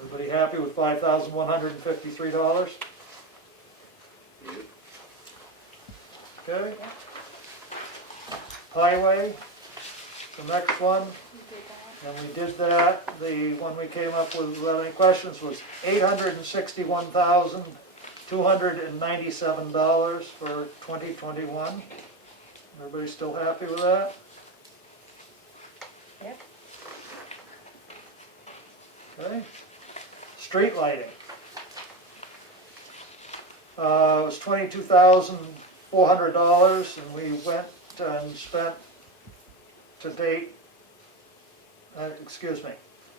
Everybody happy with $5,153? Okay. Highway, the next one, and we did that. The one we came up with without any questions was $861,297 for 2021. Everybody still happy with that? Yep. Okay. Street lighting. It was $22,400, and we went and spent to date, excuse me,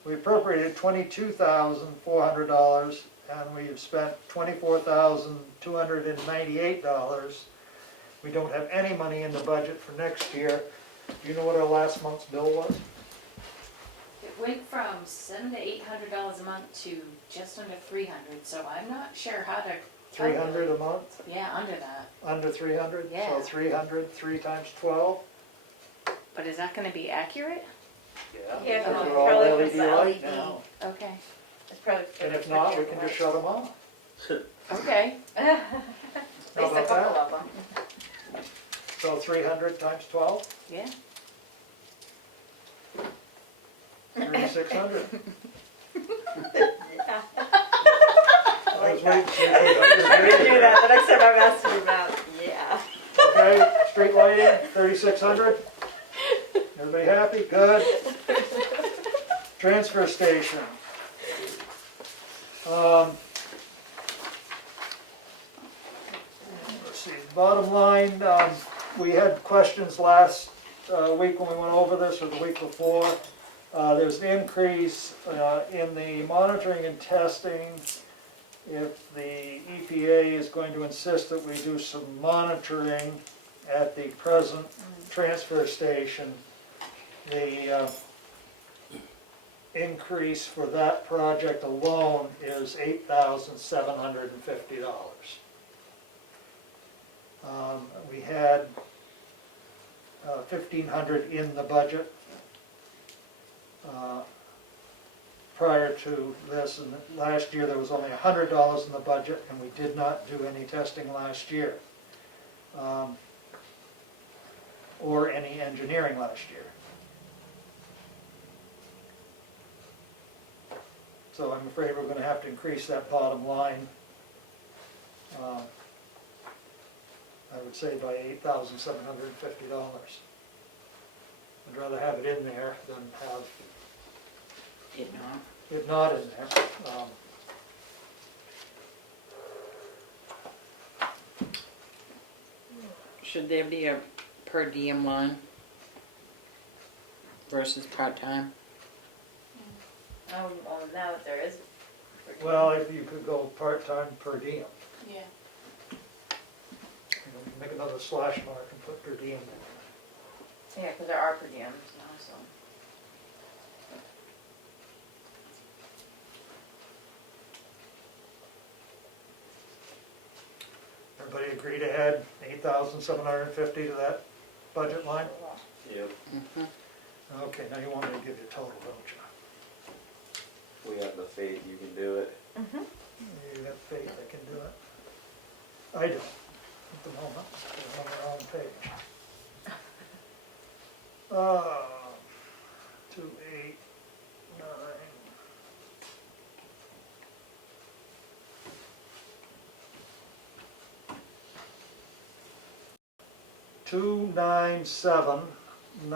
we appropriated $22,400, and we've spent $24,298. We don't have any money in the budget for next year. Do you know what our last month's bill was? It went from $700 to $800 a month to just under 300. So I'm not sure how to. 300 a month? Yeah, under that. Under 300? Yeah. So 300, 3 times 12? But is that going to be accurate? Yeah, Because no, they're all probably LED was the light LED. now. Okay. It's probably. And if not, we can just shut them off. Okay. At How least a about couple that? of them. So 300 times 12, Yeah. 3,600. Yeah. I was waiting for you to I'm gonna do that the next time I'm asked to do math. Yeah. Okay, street lighting, 3,600. Everybody happy? Good. Transfer station. Let's see, bottom line, we had questions last week when we went over this, or the week before. There's an increase in the monitoring and testing. If the EPA is going to insist that we do some monitoring at the present transfer station, the increase for that project alone is $8,750. We had $1,500 in the budget. prior to this, and last year there was only $100 in the budget, and we did not do any testing last year. Or any engineering last year. So I'm afraid we're gonna have to increase that bottom line, I would say by $8,750. I'd rather have it in there than have You know, it not in there. should there be a per diem line versus part-time? Oh, well, now that there is. Well, if you could go part-time per diem, Yeah. you know, make another slash mark and put per diem in. Yeah, because there are per diems now, so. Everybody agree to add 8,750 to that budget line? Yep, Mhm. Okay, now you want me to give you a total, don't you? we have the faith you can do it. You got faith I can do it? I don't, at the moment, I'm on the wrong page. 289.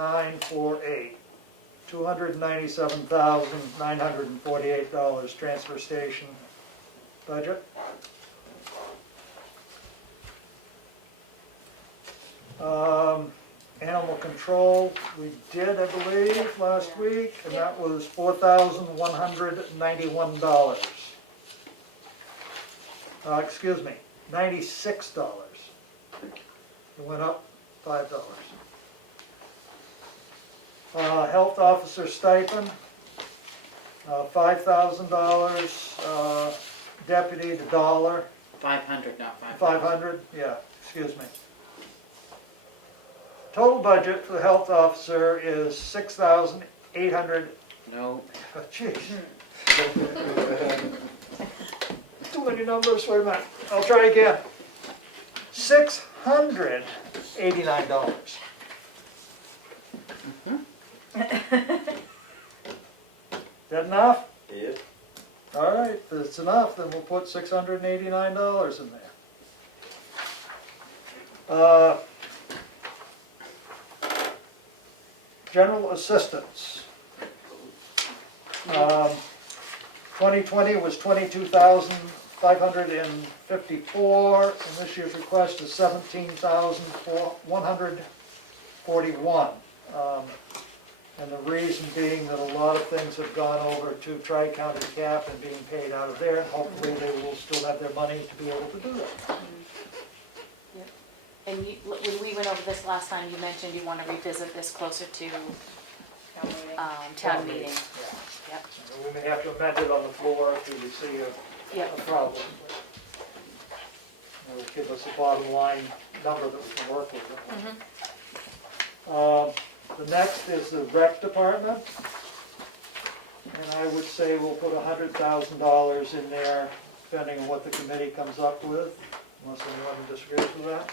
$297,948, $297,948 transfer station budget. Animal control, we did, I believe, last week, and that was $4,191. Excuse me, $96. It went up $5. Health officer stipend, $5,000. Deputy, the $1. 500, not 500. 500, yeah, excuse me. Total budget for the health officer is $6,800. No, Jeez. Too many numbers, wait a minute, I'll try again. $689. That enough? Yep. All right, if it's enough, then we'll put $689 in there. General assistance. 2020 was 22,554, and this year's request is 17,141. And the reason being that a lot of things have gone over to Tri-County Cap and being paid out of there. Hopefully they will still have their money to be able to do that. And you, when we went over this last time, you mentioned you want to revisit this closer to town meeting. Yeah. Yep. We may have to amend it on the floor if we see a Yep. problem. It will give us a bottom line number that we can work with. The next is the rec department. And I would say we'll put $100,000 in there, depending on what the committee comes up with, unless anyone disagrees with that.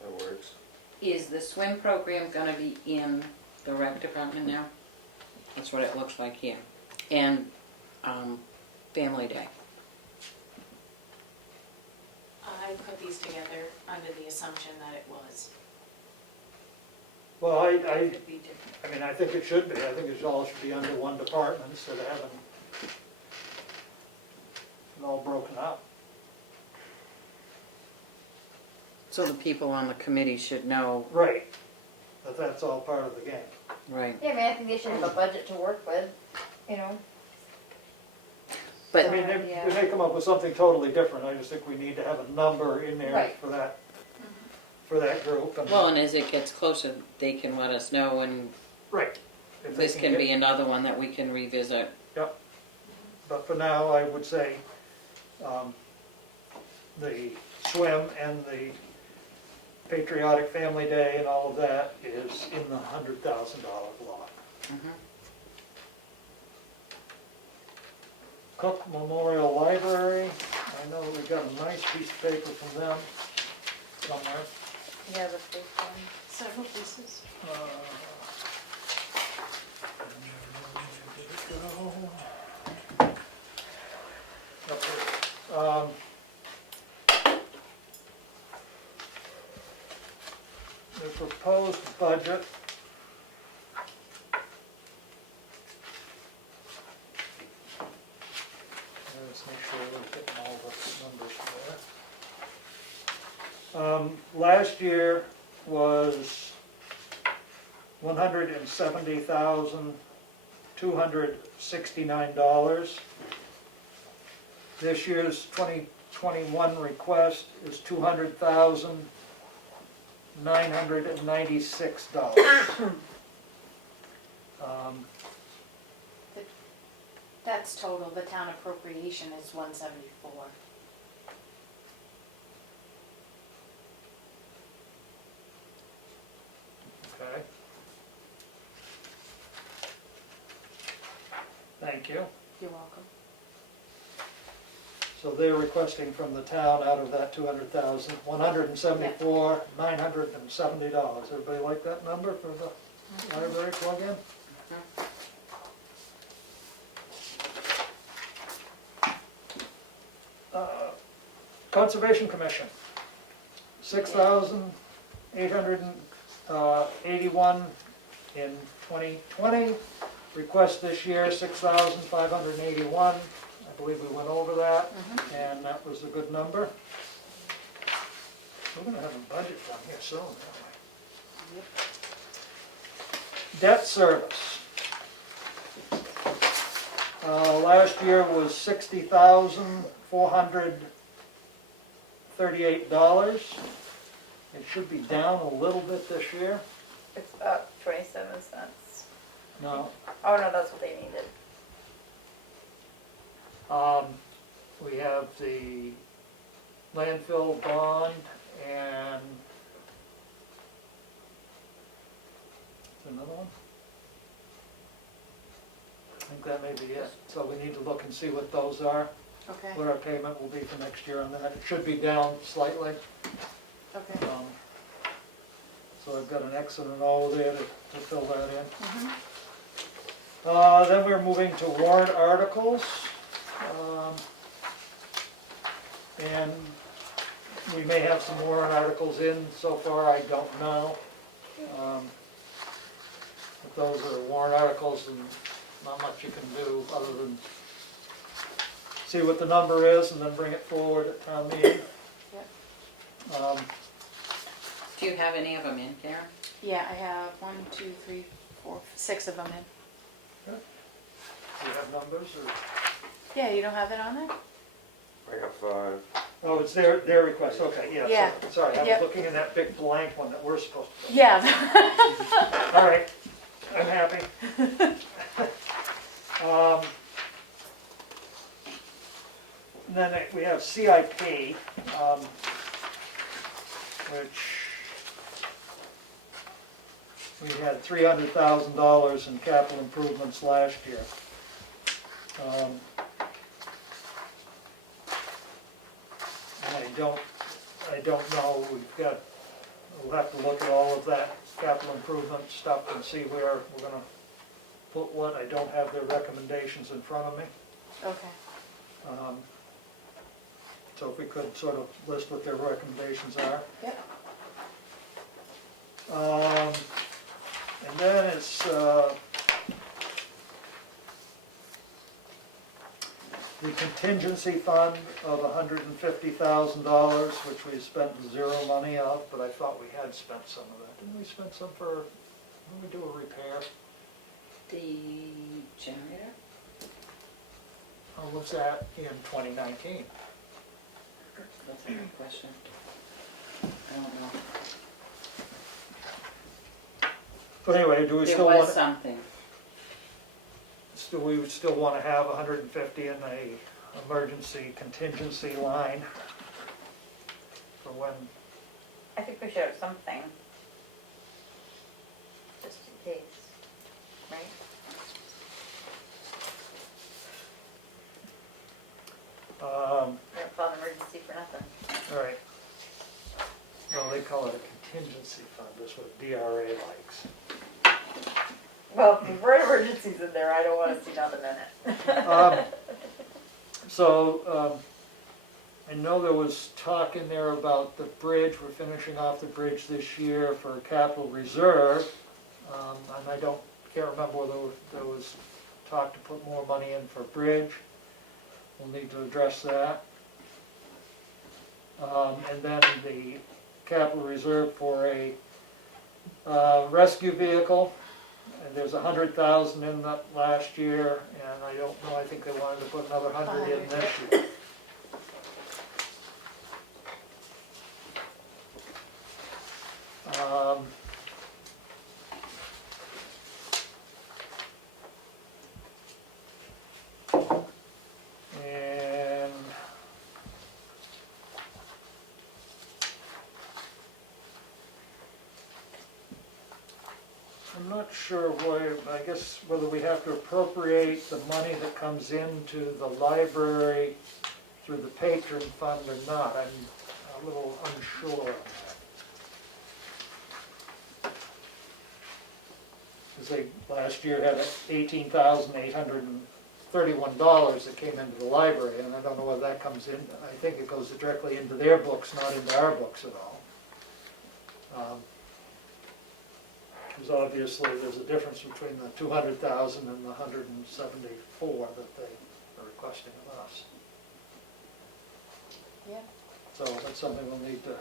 That works. is the swim program gonna be in the rec department now? That's what it looks like here. And, Family Day. I put these together under the assumption that it was. Well, It could be different. I mean, I think it should be. I think it all should be under one department instead of having it all broken up. So the people on the committee should know, Right. But that's all part of the game. right? Yeah, I mean, I think they should have a budget to work with, you know? I But, mean, they may come up with something totally different. I just think we need to have a number in there Right. for that group. And- well, and as it gets closer, they can let us know, and Right. If they this can be get- another one that we can revisit. Yep. But for now, I would say the swim and the Patriotic Family Day and all of that is in the $100,000 block. Mhm. Cook Memorial Library, I know we got a nice piece of paper from them somewhere. Yeah, the first one. Several pieces. The proposed budget. Let's make sure we're getting all the numbers there. Last year was $170,269. This year's 2021 request is $200,996. That's total, the town appropriation is 174. Okay. Thank you. You're welcome. So they're requesting from the town out of that 200,000, $174,970. Everybody like that number for the library plug-in? Conservation Commission, 6,881 in 2020. Request this year, 6,581. I believe we went over that, and that was a good number. We're gonna have a budget done here soon, aren't we? Debt service. Last year was $60,438. It should be down a little bit this year. It's up 27 cents. No, Oh no, that's what they needed. we have the landfill bond and another one? I think that may be it. So we need to look and see what those are, Okay, what our payment will be for next year on that. It should be down slightly. okay. So I've got an X and an O there to fill that in. Then we're moving to warrant articles. And we may have some warrant articles in so far, I don't know. But those are warrant articles and not much you can do other than see what the number is and then bring it forward at town meeting. Yep. Do you have any of them in, Karen? Yeah, I have 1, 2, 3, 4, 6 of them in. Do you have numbers or? Yeah, you don't have it on there? I got 5. Oh, it's their request, okay, yeah. Yeah. Sorry, I was Yep. looking in that big blank one that we're supposed to. Yeah. All right, I'm happy. And then we have CIP, which we had $300,000 in capital improvements last year. And I don't know, we'll have to look at all of that capital improvement stuff and see where we're gonna put what. I don't have their recommendations in front of me. Okay. So if we could sort of list what their recommendations are. Yep. And then it's, the contingency fund of $150,000, which we spent zero money of, but I thought we had spent some of that. Didn't we spend some for, didn't we do a repair? The generator? Or was that in 2019? That's a good question. I don't know. But anyway, do we There still was want, something. we would still want to have 150 in the emergency contingency line for when, I think we should have something. Just in case, right? emergency fund, is what DRA likes. Well, if the word emergency's in there, I don't wanna see nothing in it. I know there was talk in there about the bridge, we're finishing off the bridge this year for capital reserve. And I can't remember whether there was talk to put more money in for bridge. We'll need to address that. And then the capital reserve for a rescue vehicle. And there's 100,000 in that last year, and I don't know, I think they wanted to put another 100 in this year. And I'm not sure I guess whether we have to appropriate the money that comes into the library through the patron fund or not. I'm a little unsure on that. Because they last year had $18,831 that came into the library, and I don't know whether that comes in. I think it goes directly into their books, not into our books at all. Because obviously there's a difference between the 200,000 and the 174 that they are requesting of us. Yeah. So that's something we'll need to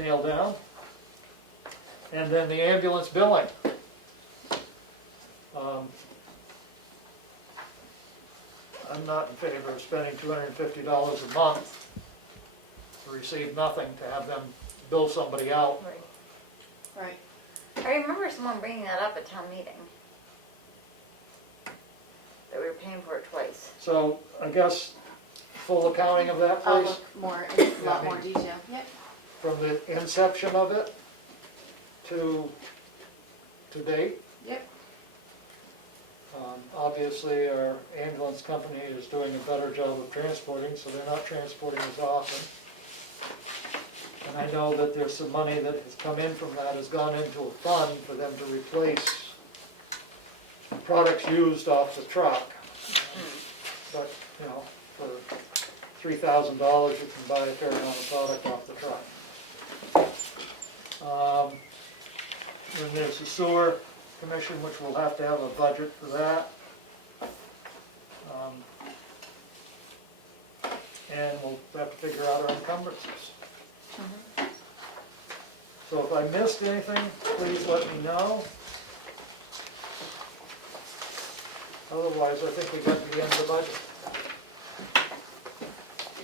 nail down. And then the ambulance billing. I'm not in favor of spending $250 a month to receive nothing, to have them bill somebody out. Right. Right. I remember someone bringing that up at town meeting. That we were paying for it twice. So I guess full accounting of that, I'll please, look more, in a lot more detail. Yep. from the inception of it to date. Yep. Obviously, our ambulance company is doing a better job of transporting, so they're not transporting as often. And I know that there's some money that has come in from that, has gone into a fund for them to replace products used off the truck. But, you know, for $3,000, you can buy a fair amount of product off the truck. Then there's the sewer commission, which will have to have a budget for that. And we'll have to figure out our encumbrances. So if I missed anything, please let me know. Otherwise, I think we got to the end of the budget.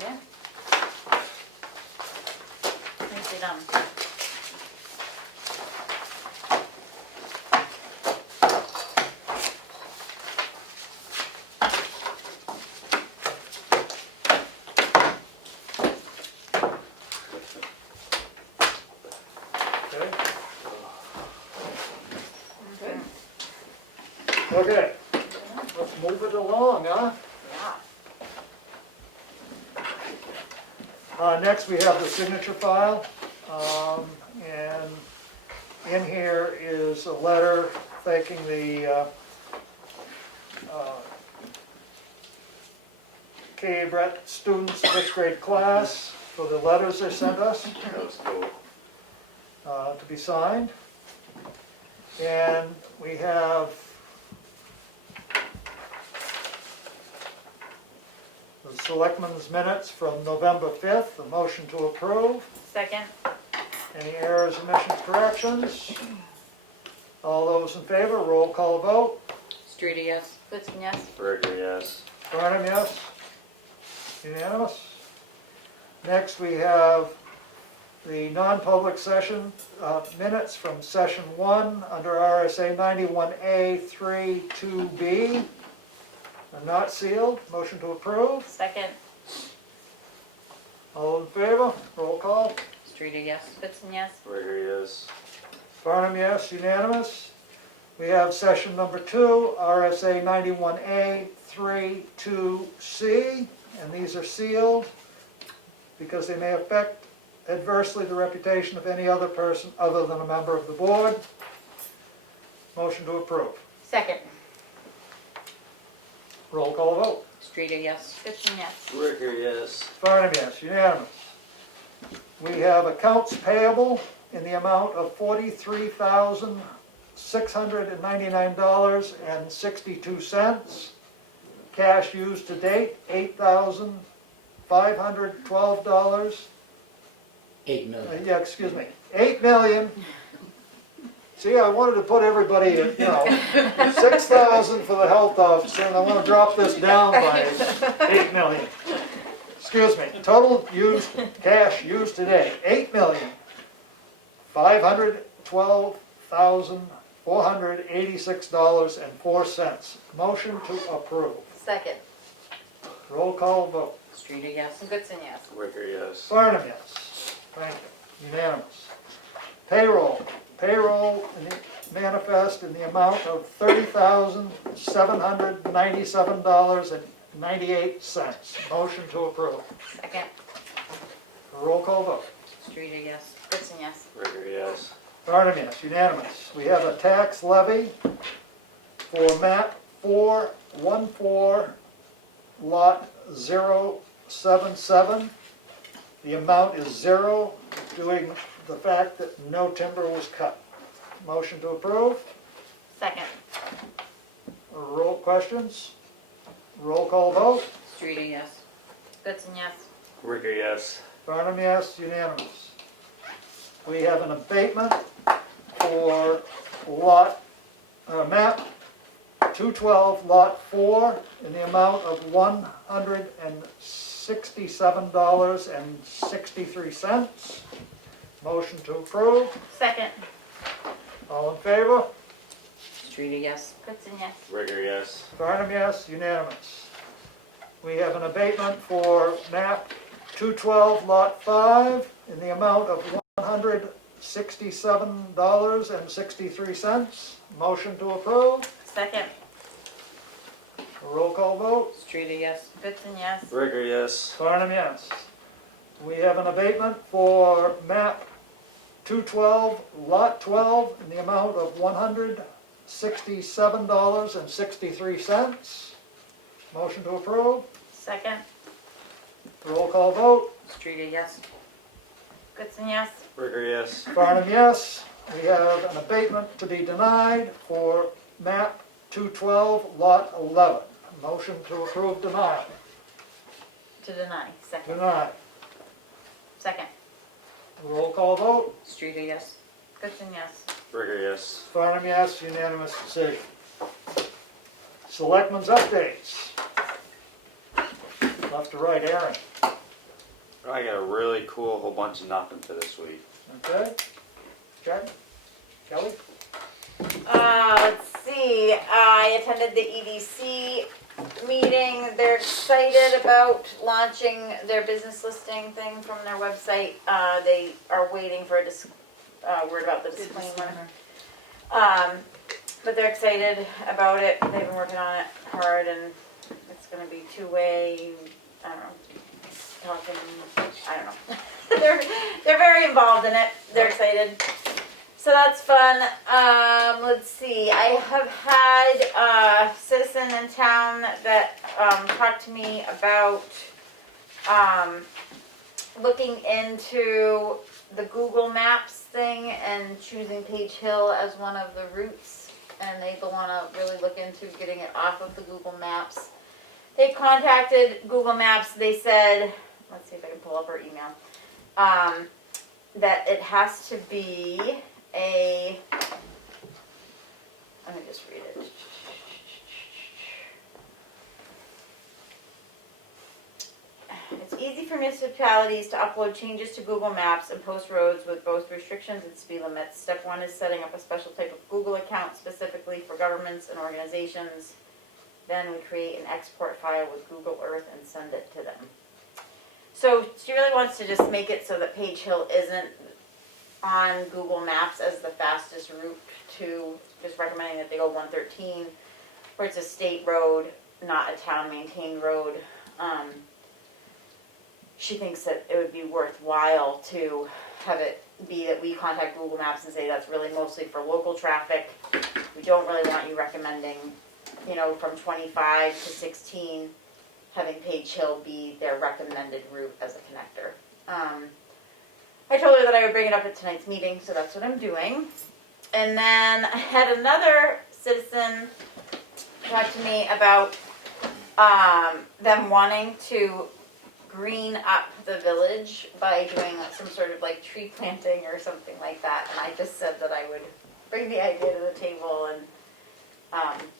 Yeah. Nicely done. Okay? Okay, let's move it along, huh? Yeah. Next, we have the signature file, and in here is a letter thanking the K. Brett students, 5th grade class, for the letters they sent us That's cool. to be signed. And we have the Selectmen's minutes from November 5th, a motion to approve. Second. Any errors, omissions, corrections? All those in favor, roll call vote. Streeter, yes? Blitzen, yes. Burger, yes. Barnum, yes? Unanimous? Next, we have the non-public session minutes from session 1 under RSA 91A 3(2)B. They're not sealed. Motion to approve. Second. All in favor? Roll call. Streeter, yes? Blitzen, yes. Burger, yes. Barnum, yes. Unanimous? We have session number 2, RSA 91A 3(2)C, and these are sealed because they may affect adversely the reputation of any other person other than a member of the board. Motion to approve. Second. Roll call vote. Streeter, yes. Goodson, yes. Ricker, yes. Farnham, yes, unanimous. We have accounts payable in the amount of $43,699.62. Cash used to date, $8,512. 8 million. Yeah, excuse me, 8,000,000. See, I wanted to put everybody at, 6,000 for the health officer, and I want to drop this down by 8 million. Excuse me, total used, cash used today, $8,512,486.04. Motion to approve. Second. Roll call vote. Streeter, yes. Goodson, yes. Ricker, yes. Farnham, yes. Thank you. Unanimous. Payroll in the manifest in the amount of $30,797.98. Motion to approve. Second. Roll call vote. Streeter, yes. Goodson, yes. Ricker, yes. Farnham, yes. Unanimous. We have a tax levy for map 414, lot 077. The amount is 0, due to the fact that no timber was cut. Motion to approve. Second. Roll questions? Roll call vote. Streeter, yes. Goodson, yes. Ricker, yes. Farnham, yes, unanimous. We have an abatement for map 212, lot 4, in the amount of $167.63. Motion to approve. Second. All in favor? Streeter, yes. Goodson, yes. Ricker, yes. Farnham, yes, unanimous. We have an abatement for map 212, lot 5, in the amount of $167.63. Motion to approve. Second. Roll call vote. Streeter, yes. Goodson, yes. Ricker, yes. Farnham, yes. We have an abatement for map 212, lot 12, in the amount of $167.63. Motion to approve. Second. Roll call vote. Streeter, yes. Goodson, yes. Ricker, yes. Farnham, yes. We have an abatement to be denied for map 212, lot 11. Motion to approve denial. To deny. Second. Denied. Second. Roll call vote. Streeter, yes. Goodson, yes. Ricker, yes. Farnham, yes. Unanimous decision. Selectmen's updates. Left to right, Aaron. I got a really cool whole bunch of nothing for this week. Okay. Jack? Kelly? Let's see, I attended the EDC meeting. They're excited about launching their business listing thing from their website. They are waiting for a word about the disclaimer. But they're excited about it. They've been working on it hard, and it's gonna be two-way, I don't know, talking, I don't know. They're very involved in it. They're excited. So that's fun. Let's see. I have had a citizen in town that talked to me about looking into the Google Maps thing and choosing Page Hill as one of the routes. And they want to really look into getting it off of the Google Maps. They contacted Google Maps. They said, let's see if I can pull up her email, that it has to be let me just read it. It's easy for municipalities to upload changes to Google Maps and post roads with both restrictions and speed limits. Step 1 is setting up a special type of Google account specifically for governments and organizations. Then we create an export file with Google Earth and send it to them. So she really wants to just make it so that Page Hill isn't on Google Maps as the fastest route to, just recommending that they go 113, where it's a state road, not a town maintained road. she thinks that it would be worthwhile to have it be that we contact Google Maps and say that's really mostly for local traffic. We don't really want you recommending, from 25 to 16, having Page Hill be their recommended route as a connector. I told her that I would bring it up at tonight's meeting, so that's what I'm doing. And then I had another citizen talk to me about them wanting to green up the village by doing some sort of like tree planting or something like that. And I just said that I would bring the idea to the table, and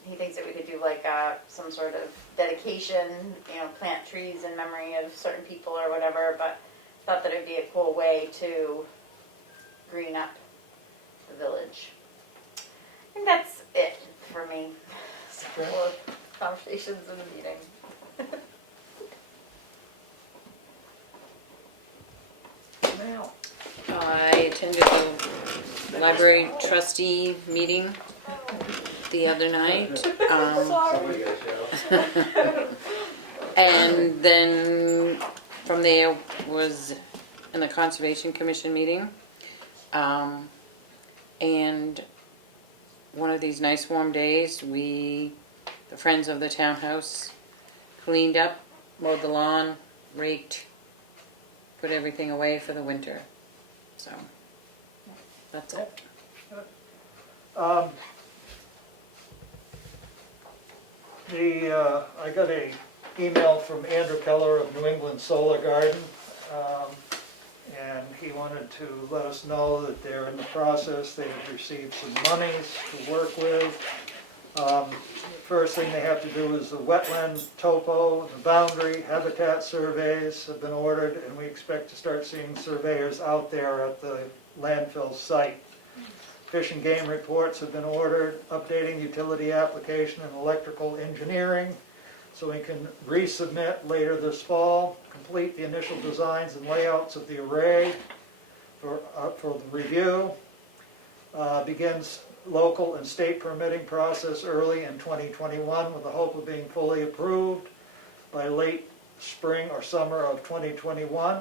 he thinks that we could do like some sort of dedication, plant trees in memory of certain people or whatever, but thought that it'd be a cool way to green up the village. I think that's it for me. Okay. More conversations in the meeting. Now, I attended the library trustee meeting the other night. Somebody got a show. And then from there was in the Conservation Commission meeting. And one of these nice warm days, the Friends of the Townhouse, cleaned up, mowed the lawn, raked, put everything away for the winter. So, that's it. I got a email from Andrew Keller of New England Solar Garden, and he wanted to let us know that they're in the process. They have received some monies to work with. First thing they have to do is the wetland topo, the boundary, habitat surveys have been ordered, and we expect to start seeing surveyors out there at the landfill site. Fish and game reports have been ordered, updating utility application and electrical engineering, so we can resubmit later this fall, complete the initial designs and layouts of the array for the review, begins local and state permitting process early in 2021 with the hope of being fully approved by late spring or summer of 2021.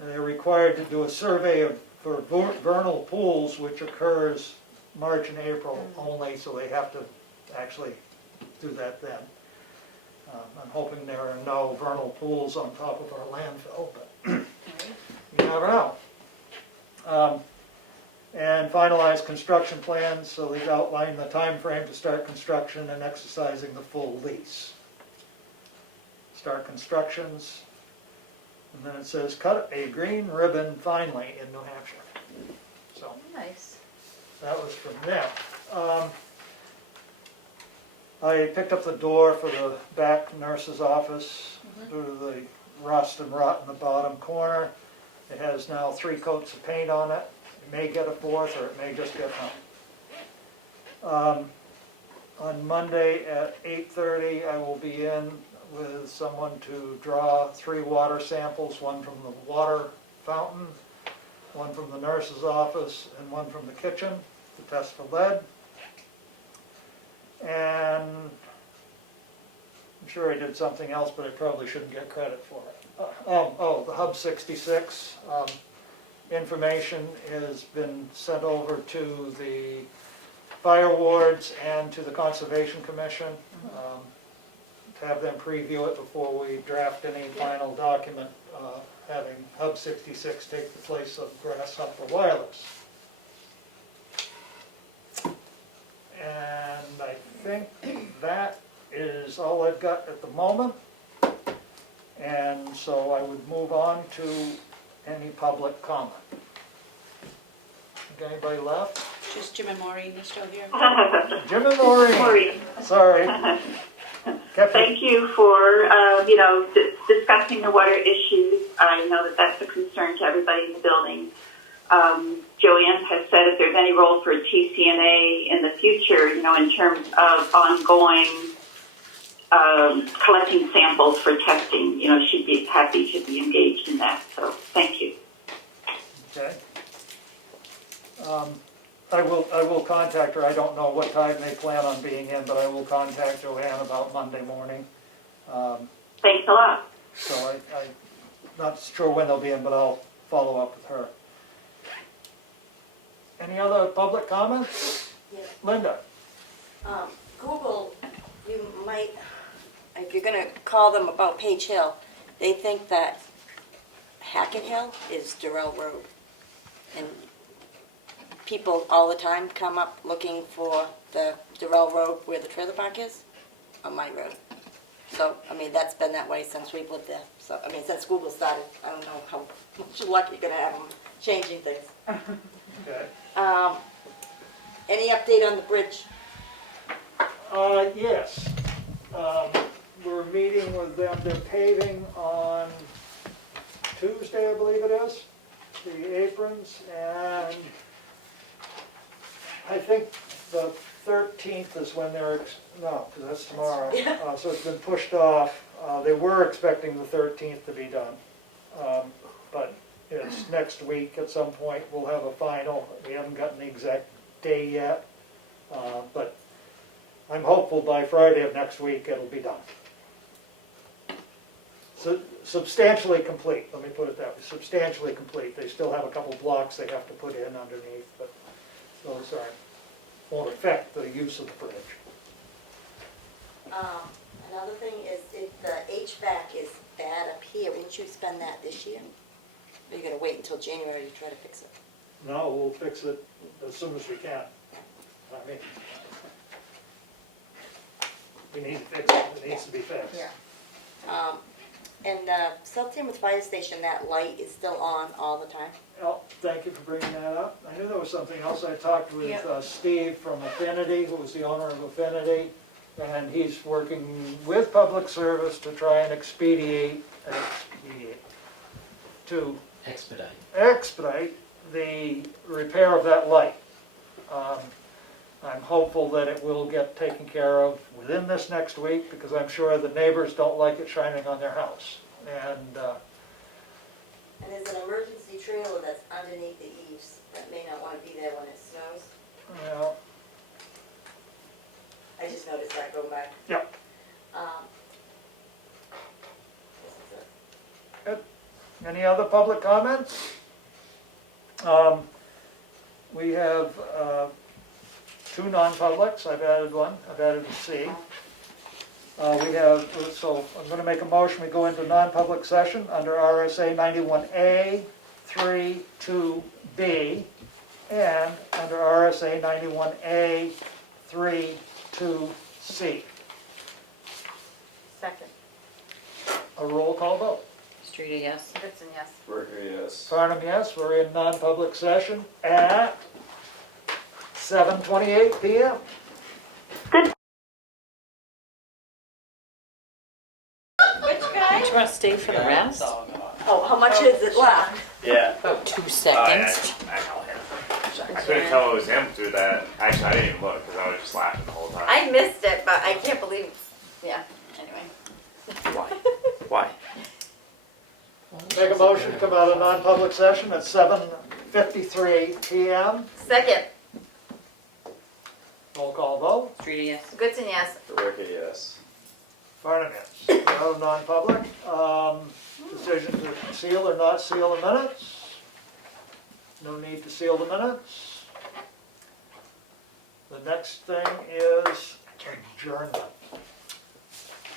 And they're required to do a survey for vernal pools, which occurs March and April only, so they have to actually do that then. I'm hoping there are no vernal pools on top of our landfill, but you never know. And finalize construction plans, so they've outlined the time frame to start construction and exercising the full lease. Start constructions, and then it says cut a green ribbon finally in New Hampshire. So Nice. that was from them. I picked up the door for the back nurse's office due to the rust and rot in the bottom corner. It has now 3 coats of paint on it. It may get a 4th, or it may just get hung. On Monday at 8:30, I will be in with someone to draw 3 water samples, one from the water fountain, one from the nurse's office, and one from the kitchen to test for lead. And I'm sure I did something else, but I probably shouldn't get credit for it. The Hub 66 information has been sent over to the fire wards and to the Conservation Commission to have them preview it before we draft any final document having Hub 66 take the place of Grasshopper Wireless. And I think that is all I've got at the moment. And so I would move on to any public comment. Think anybody left? Just Jim and Maureen are still here. Jim and Maureen. Maureen. Sorry. Thank you for, discussing the water issues. I know that that's a concern to everybody in the building. Joanne has said if there's any role for TCNA in the future, in terms of ongoing collecting samples for testing, she'd be happy to be engaged in that. So thank you. Okay. I will contact her. I don't know what time they plan on being in, but I will contact Joanne about Monday morning. Thanks a lot. So I not sure when they'll be in, but I'll follow up with her. Any other public comments? Yes. Linda? Google, you might, if you're gonna call them about Page Hill, they think that Hackett Hill is Durrell Road. And people all the time come up looking for the Durrell Road where the trailer park is, on my road. So, I mean, that's been that way since we've lived there. So, I mean, since Google started, I don't know how much luck you're gonna have them changing things. Okay. Any update on the bridge? Yes. We're meeting with them, they're paving on Tuesday, I believe it is, the aprons, and I think the 13th is when they're, no, because that's tomorrow, so it's been pushed off. They were expecting the 13th to be done, but it's next week at some point, we'll have a final. We haven't gotten the exact day yet, but I'm hopeful by Friday of next week it'll be done. So substantially complete, let me put it that way, substantially complete. They still have a couple blocks they have to put in underneath, but those won't affect the use of the bridge. Another thing is if the HVAC is bad up here, wouldn't you spend that this year? Or are you gonna wait until January to try to fix it? No, we'll fix it as soon as we can. I mean, we need to fix it, it needs to be fixed. Yeah. And South Tamworth Fire Station, that light is still on all the time? Well, thank you for bringing that up. I knew there was something else. I talked with Steve from Affinity, who was the owner of Affinity, and he's working with Public Service to try and expedite the repair of that light. I'm hopeful that it will get taken care of within this next week, because I'm sure the neighbors don't like it shining on their house. And And there's an emergency trailer that's underneath the eaves that may not want to be there when it snows. well, I just noticed that going by. Yep. This is it. any other public comments? We have two non-publics. I've added one. I've added a C. So I'm going to make a motion, we go into non-public session under RSA 91A, 3, 2B, and under RSA 91A, 3, 2C. Second. A roll call vote. Streeter, yes? Goodson, yes. Worker, yes. Farnham, yes. We're in non-public session at 7:28 p.m. Which guy? Do you want to stay for the rest? Oh, how much is it left? Yeah. About 2 Oh, seconds. yeah, I know him. I couldn't tell it was him through that. Actually, I didn't even look because I was just laughing the whole time. I missed it, but I can't believe, yeah, anyway. Why? Why? Make a motion to come out of non-public session at 7:53 p.m. Second. Roll call vote. Streeter, yes? Goodson, yes. Worker, yes. Farnham, yes. No non-public. Decision to seal or not seal the minutes. No need to seal the minutes. The next thing is adjournment.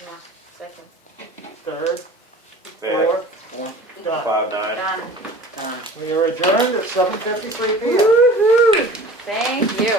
Yeah, second. Third, Fair. fourth, done. 5-9. Done. Done. We are adjourned at 7:53 p.m. Woo-hoo! Thank you.